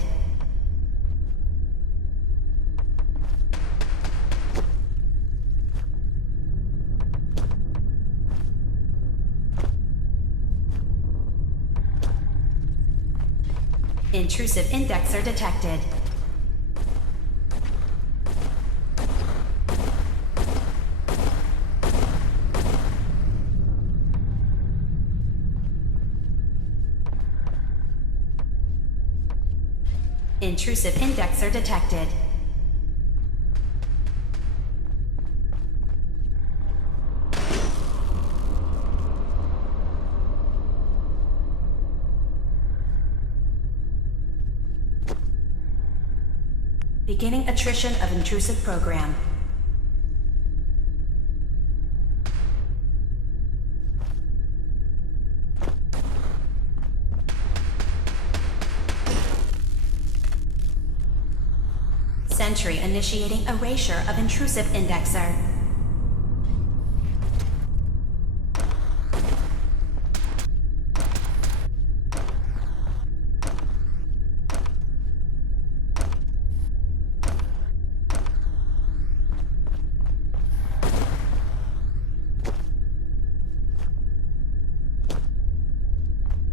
Intrusive indexer detected. Intrusive indexer detected. Beginning attrition of intrusive program. Sentry initiating erasure of intrusive indexer.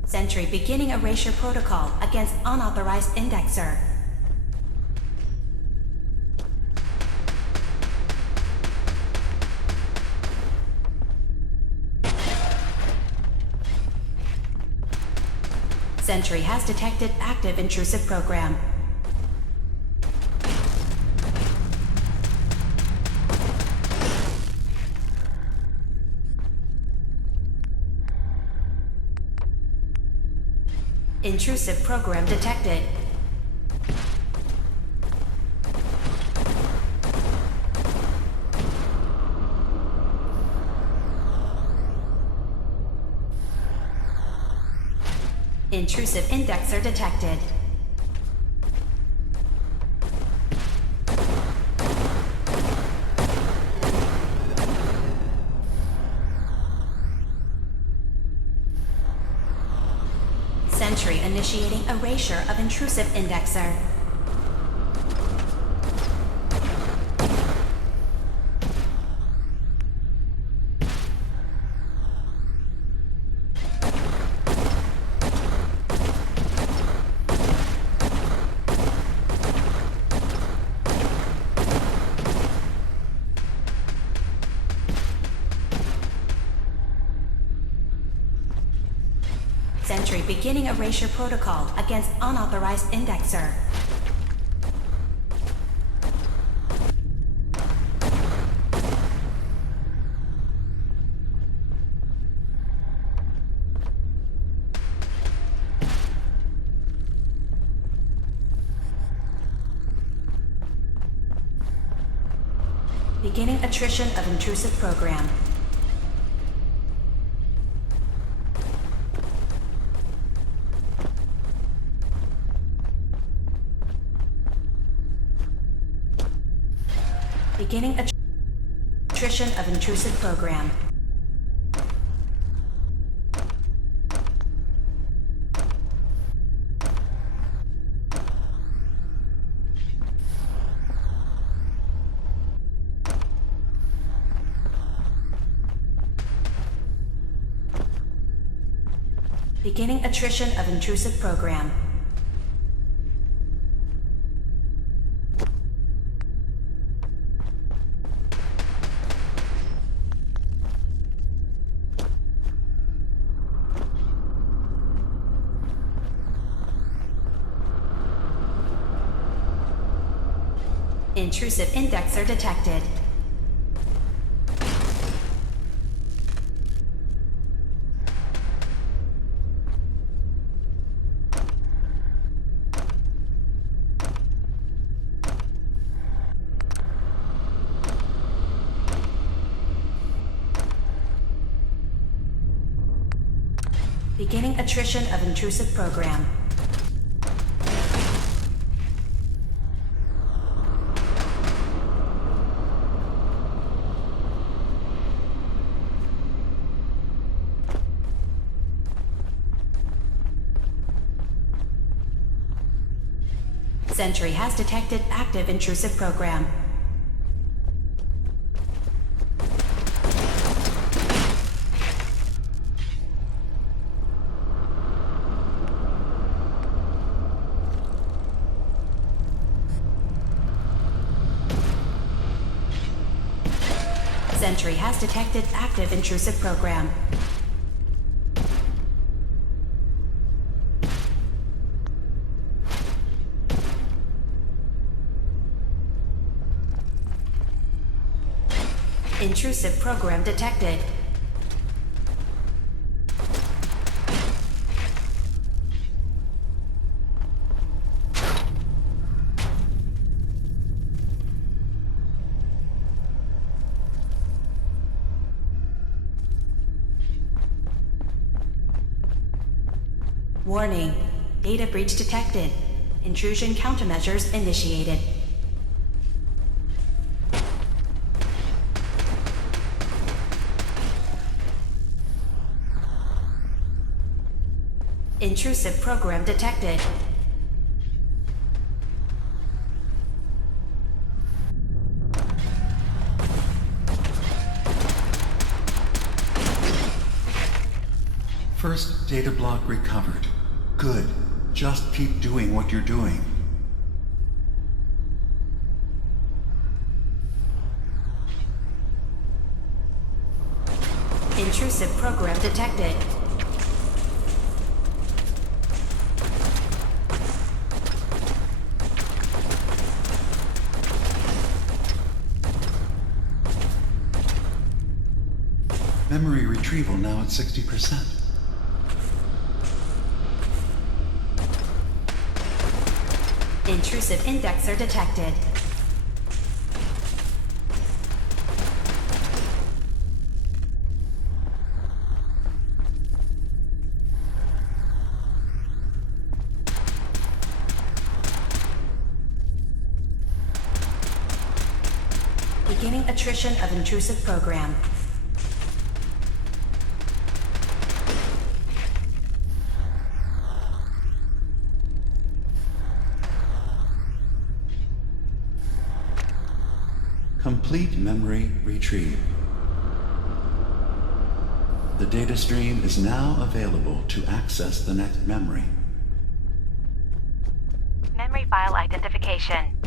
Sentry beginning erasure protocol against unauthorized indexer. Sentry has detected active intrusive program. Intrusive program detected. Intrusive indexer detected. Sentry initiating erasure of intrusive indexer. Sentry beginning erasure protocol against unauthorized indexer. Beginning attrition of intrusive program. Beginning attrition of intrusive program. Beginning attrition of intrusive program. Intrusive indexer detected. Beginning attrition of intrusive program. Sentry has detected active intrusive program. Sentry has detected active intrusive program. Intrusive program detected. Warning. Data breach detected. Intrusion countermeasures initiated. Intrusive program detected. First data block recovered. Good. Just keep doing what you're doing. Intrusive program detected. Memory retrieval now at 60%. Intrusive indexer detected. Beginning attrition of intrusive program. Complete memory retrieved. The data stream is now available to access the next memory. Memory file identification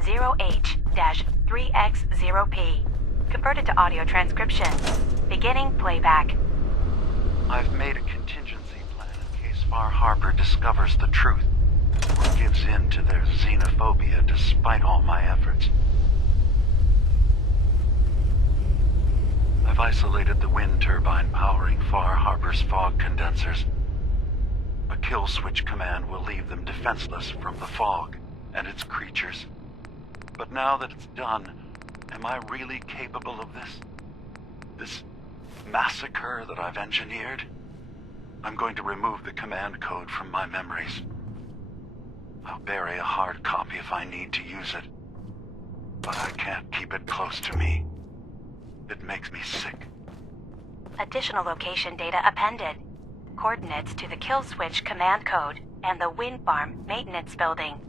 0H-3X0P. Converted to audio transcription. Beginning playback. I've made a contingency plan in case Far Harbor discovers the truth or gives in to their xenophobia despite all my efforts. I've isolated the wind turbine powering Far Harbor's fog condensers. A kill switch command will leave them defenseless from the fog and its creatures. But now that it's done, am I really capable of this? This massacre that I've engineered? I'm going to remove the command code from my memories. I'll bury a hard copy if I need to use it. But I can't keep it close to me. It makes me sick. Additional location data appended. Coordinates to the kill switch command code and the wind farm maintenance building.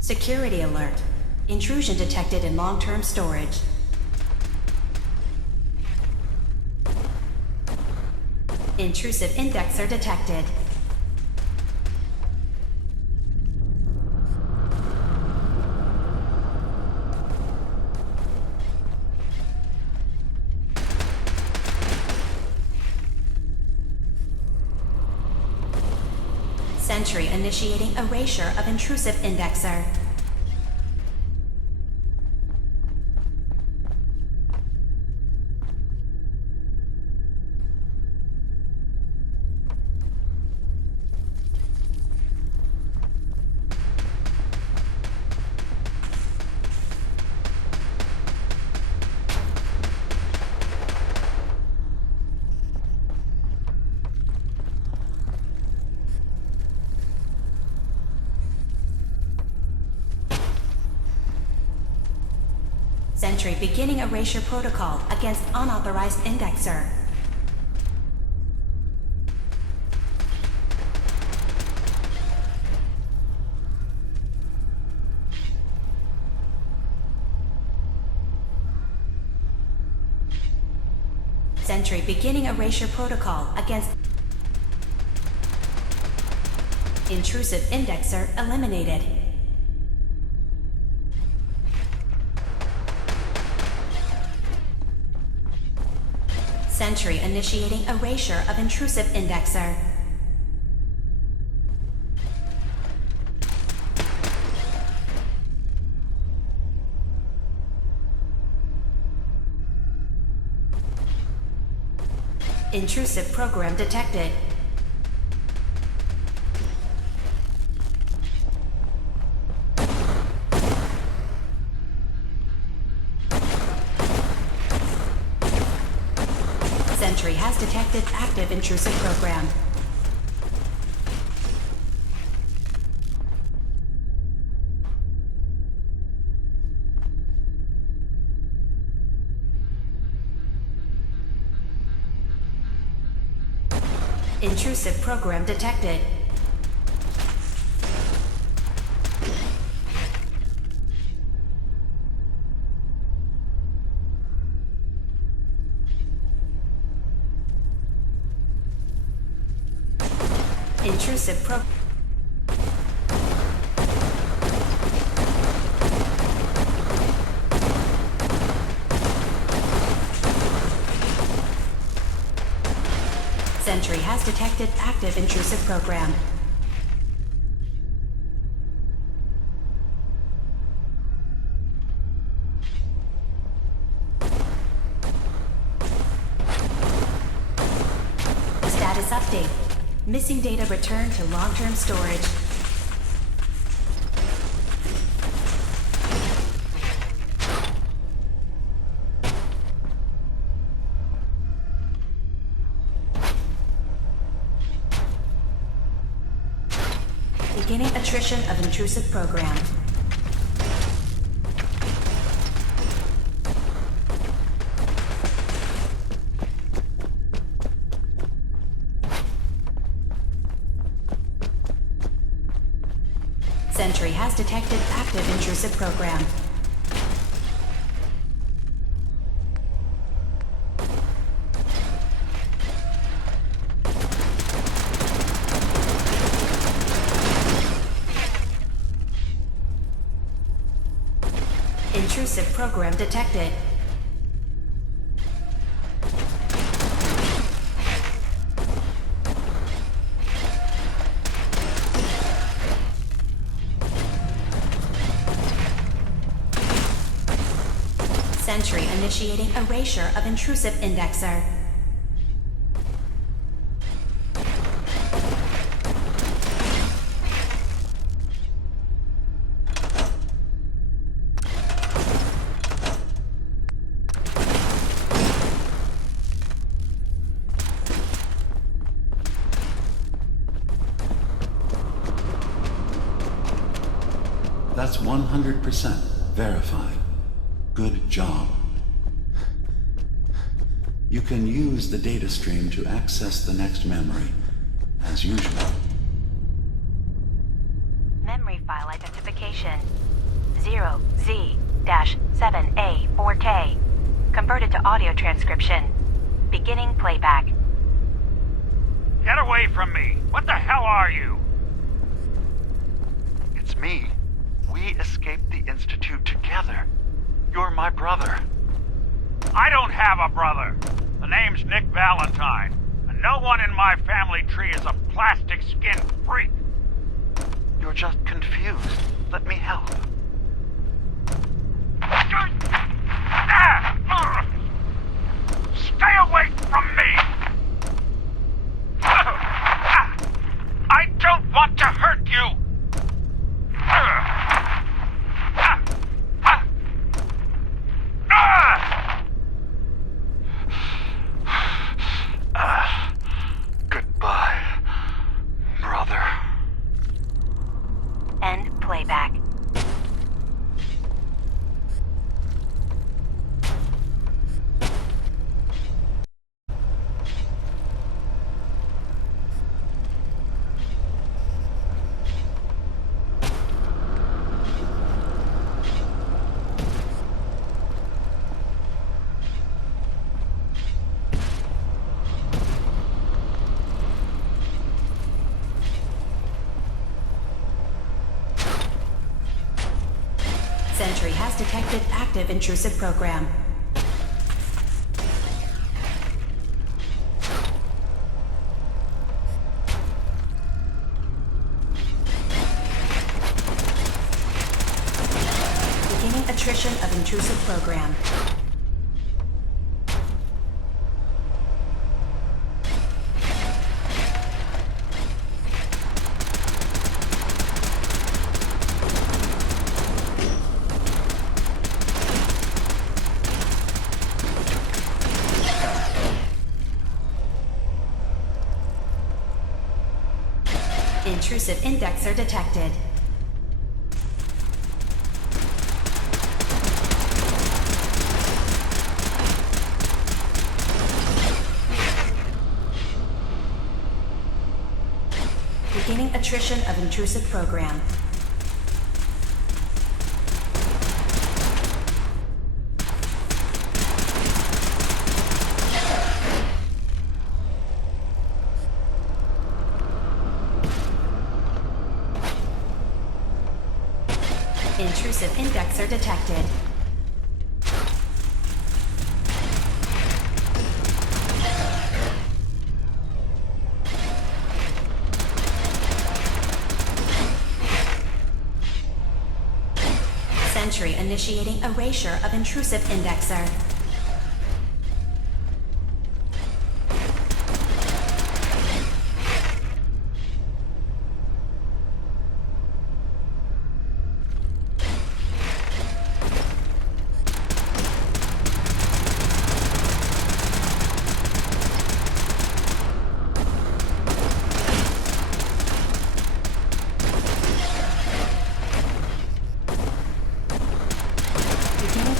Security alert. Intrusion detected in long-term storage. Intrusive indexer detected. Sentry initiating erasure of intrusive indexer. Sentry beginning erasure protocol against unauthorized indexer. Sentry beginning erasure protocol against intrusive indexer eliminated. Sentry initiating erasure of intrusive indexer. Intrusive program detected. Sentry has detected active intrusive program. Intrusive program detected. Intrusive Sentry has detected active intrusive program. Status update. Missing data returned to long-term storage. Beginning attrition of intrusive program. Sentry has detected active intrusive program. Intrusive program detected. Sentry initiating erasure of intrusive indexer. That's 100% verified. Good job. You can use the data stream to access the next memory, as usual. Memory file identification destination 0Z-7A4K. Converted to audio transcription. Beginning playback. Get away from me! What the hell are you? It's me. We escaped the Institute together. You're my brother. I don't have a brother. The name's Nick Valentine, and no one in my family tree is a plastic-skinned freak. You're just confused. Let me help. Stay away from me! I don't want to hurt you! Goodbye, brother. End playback. Sentry has detected active intrusive program. Beginning attrition of intrusive program. Intrusive indexer detected. Beginning attrition of intrusive program. Intrusive indexer detected. Sentry initiating erasure of intrusive indexer.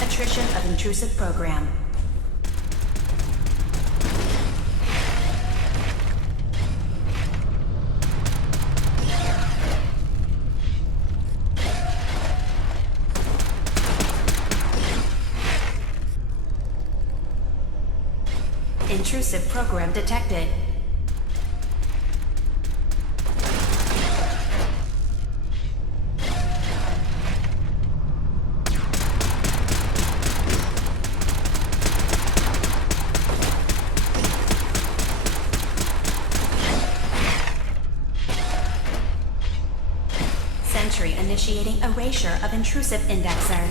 Attrition of intrusive program. Intrusive program detected. Sentry initiating erasure of intrusive indexer.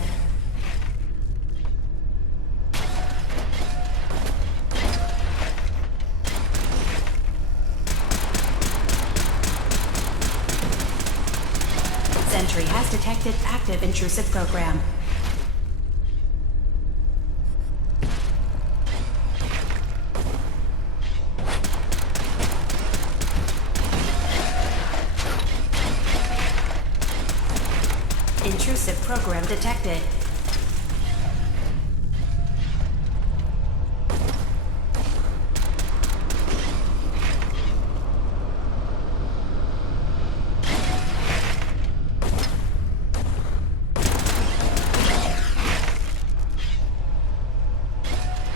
Sentry has detected active intrusive program. Intrusive program detected.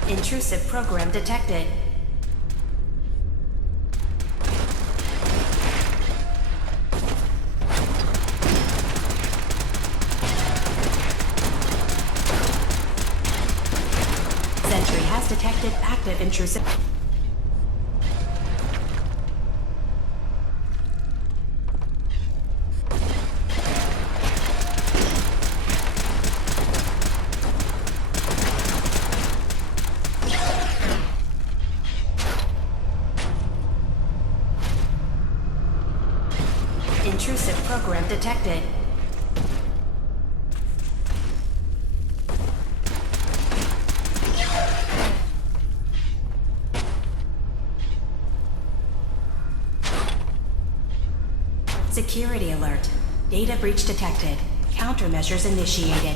Intrusive program detected. Sentry has detected active intrusive. Intrusive program detected. Security alert. Data breach detected. Countermeasures initiated.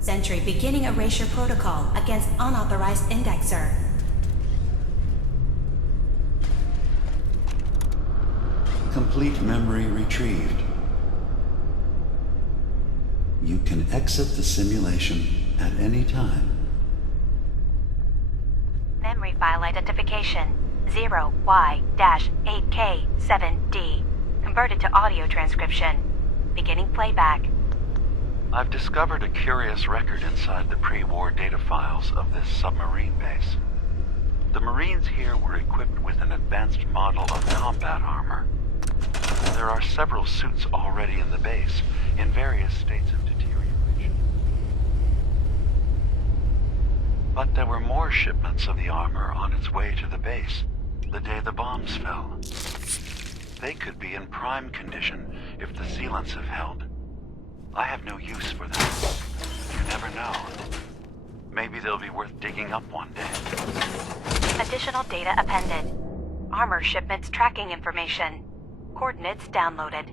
Sentry beginning erasure protocol against unauthorized indexer. Complete memory retrieved. You can exit the simulation at any time. Memory file identification 0Y-8K7D. Converted to audio transcription. Beginning playback. I've discovered a curious record inside the pre-war data files of this submarine base. The Marines here were equipped with an advanced model of combat armor. There are several suits already in the base, in various states of deterioration. But there were more shipments of the armor on its way to the base the day the bombs fell. They could be in prime condition if the sealants have held. I have no use for them. You never know. Maybe they'll be worth digging up one day. Additional data appended. Armor shipments tracking information. Coordinates downloaded.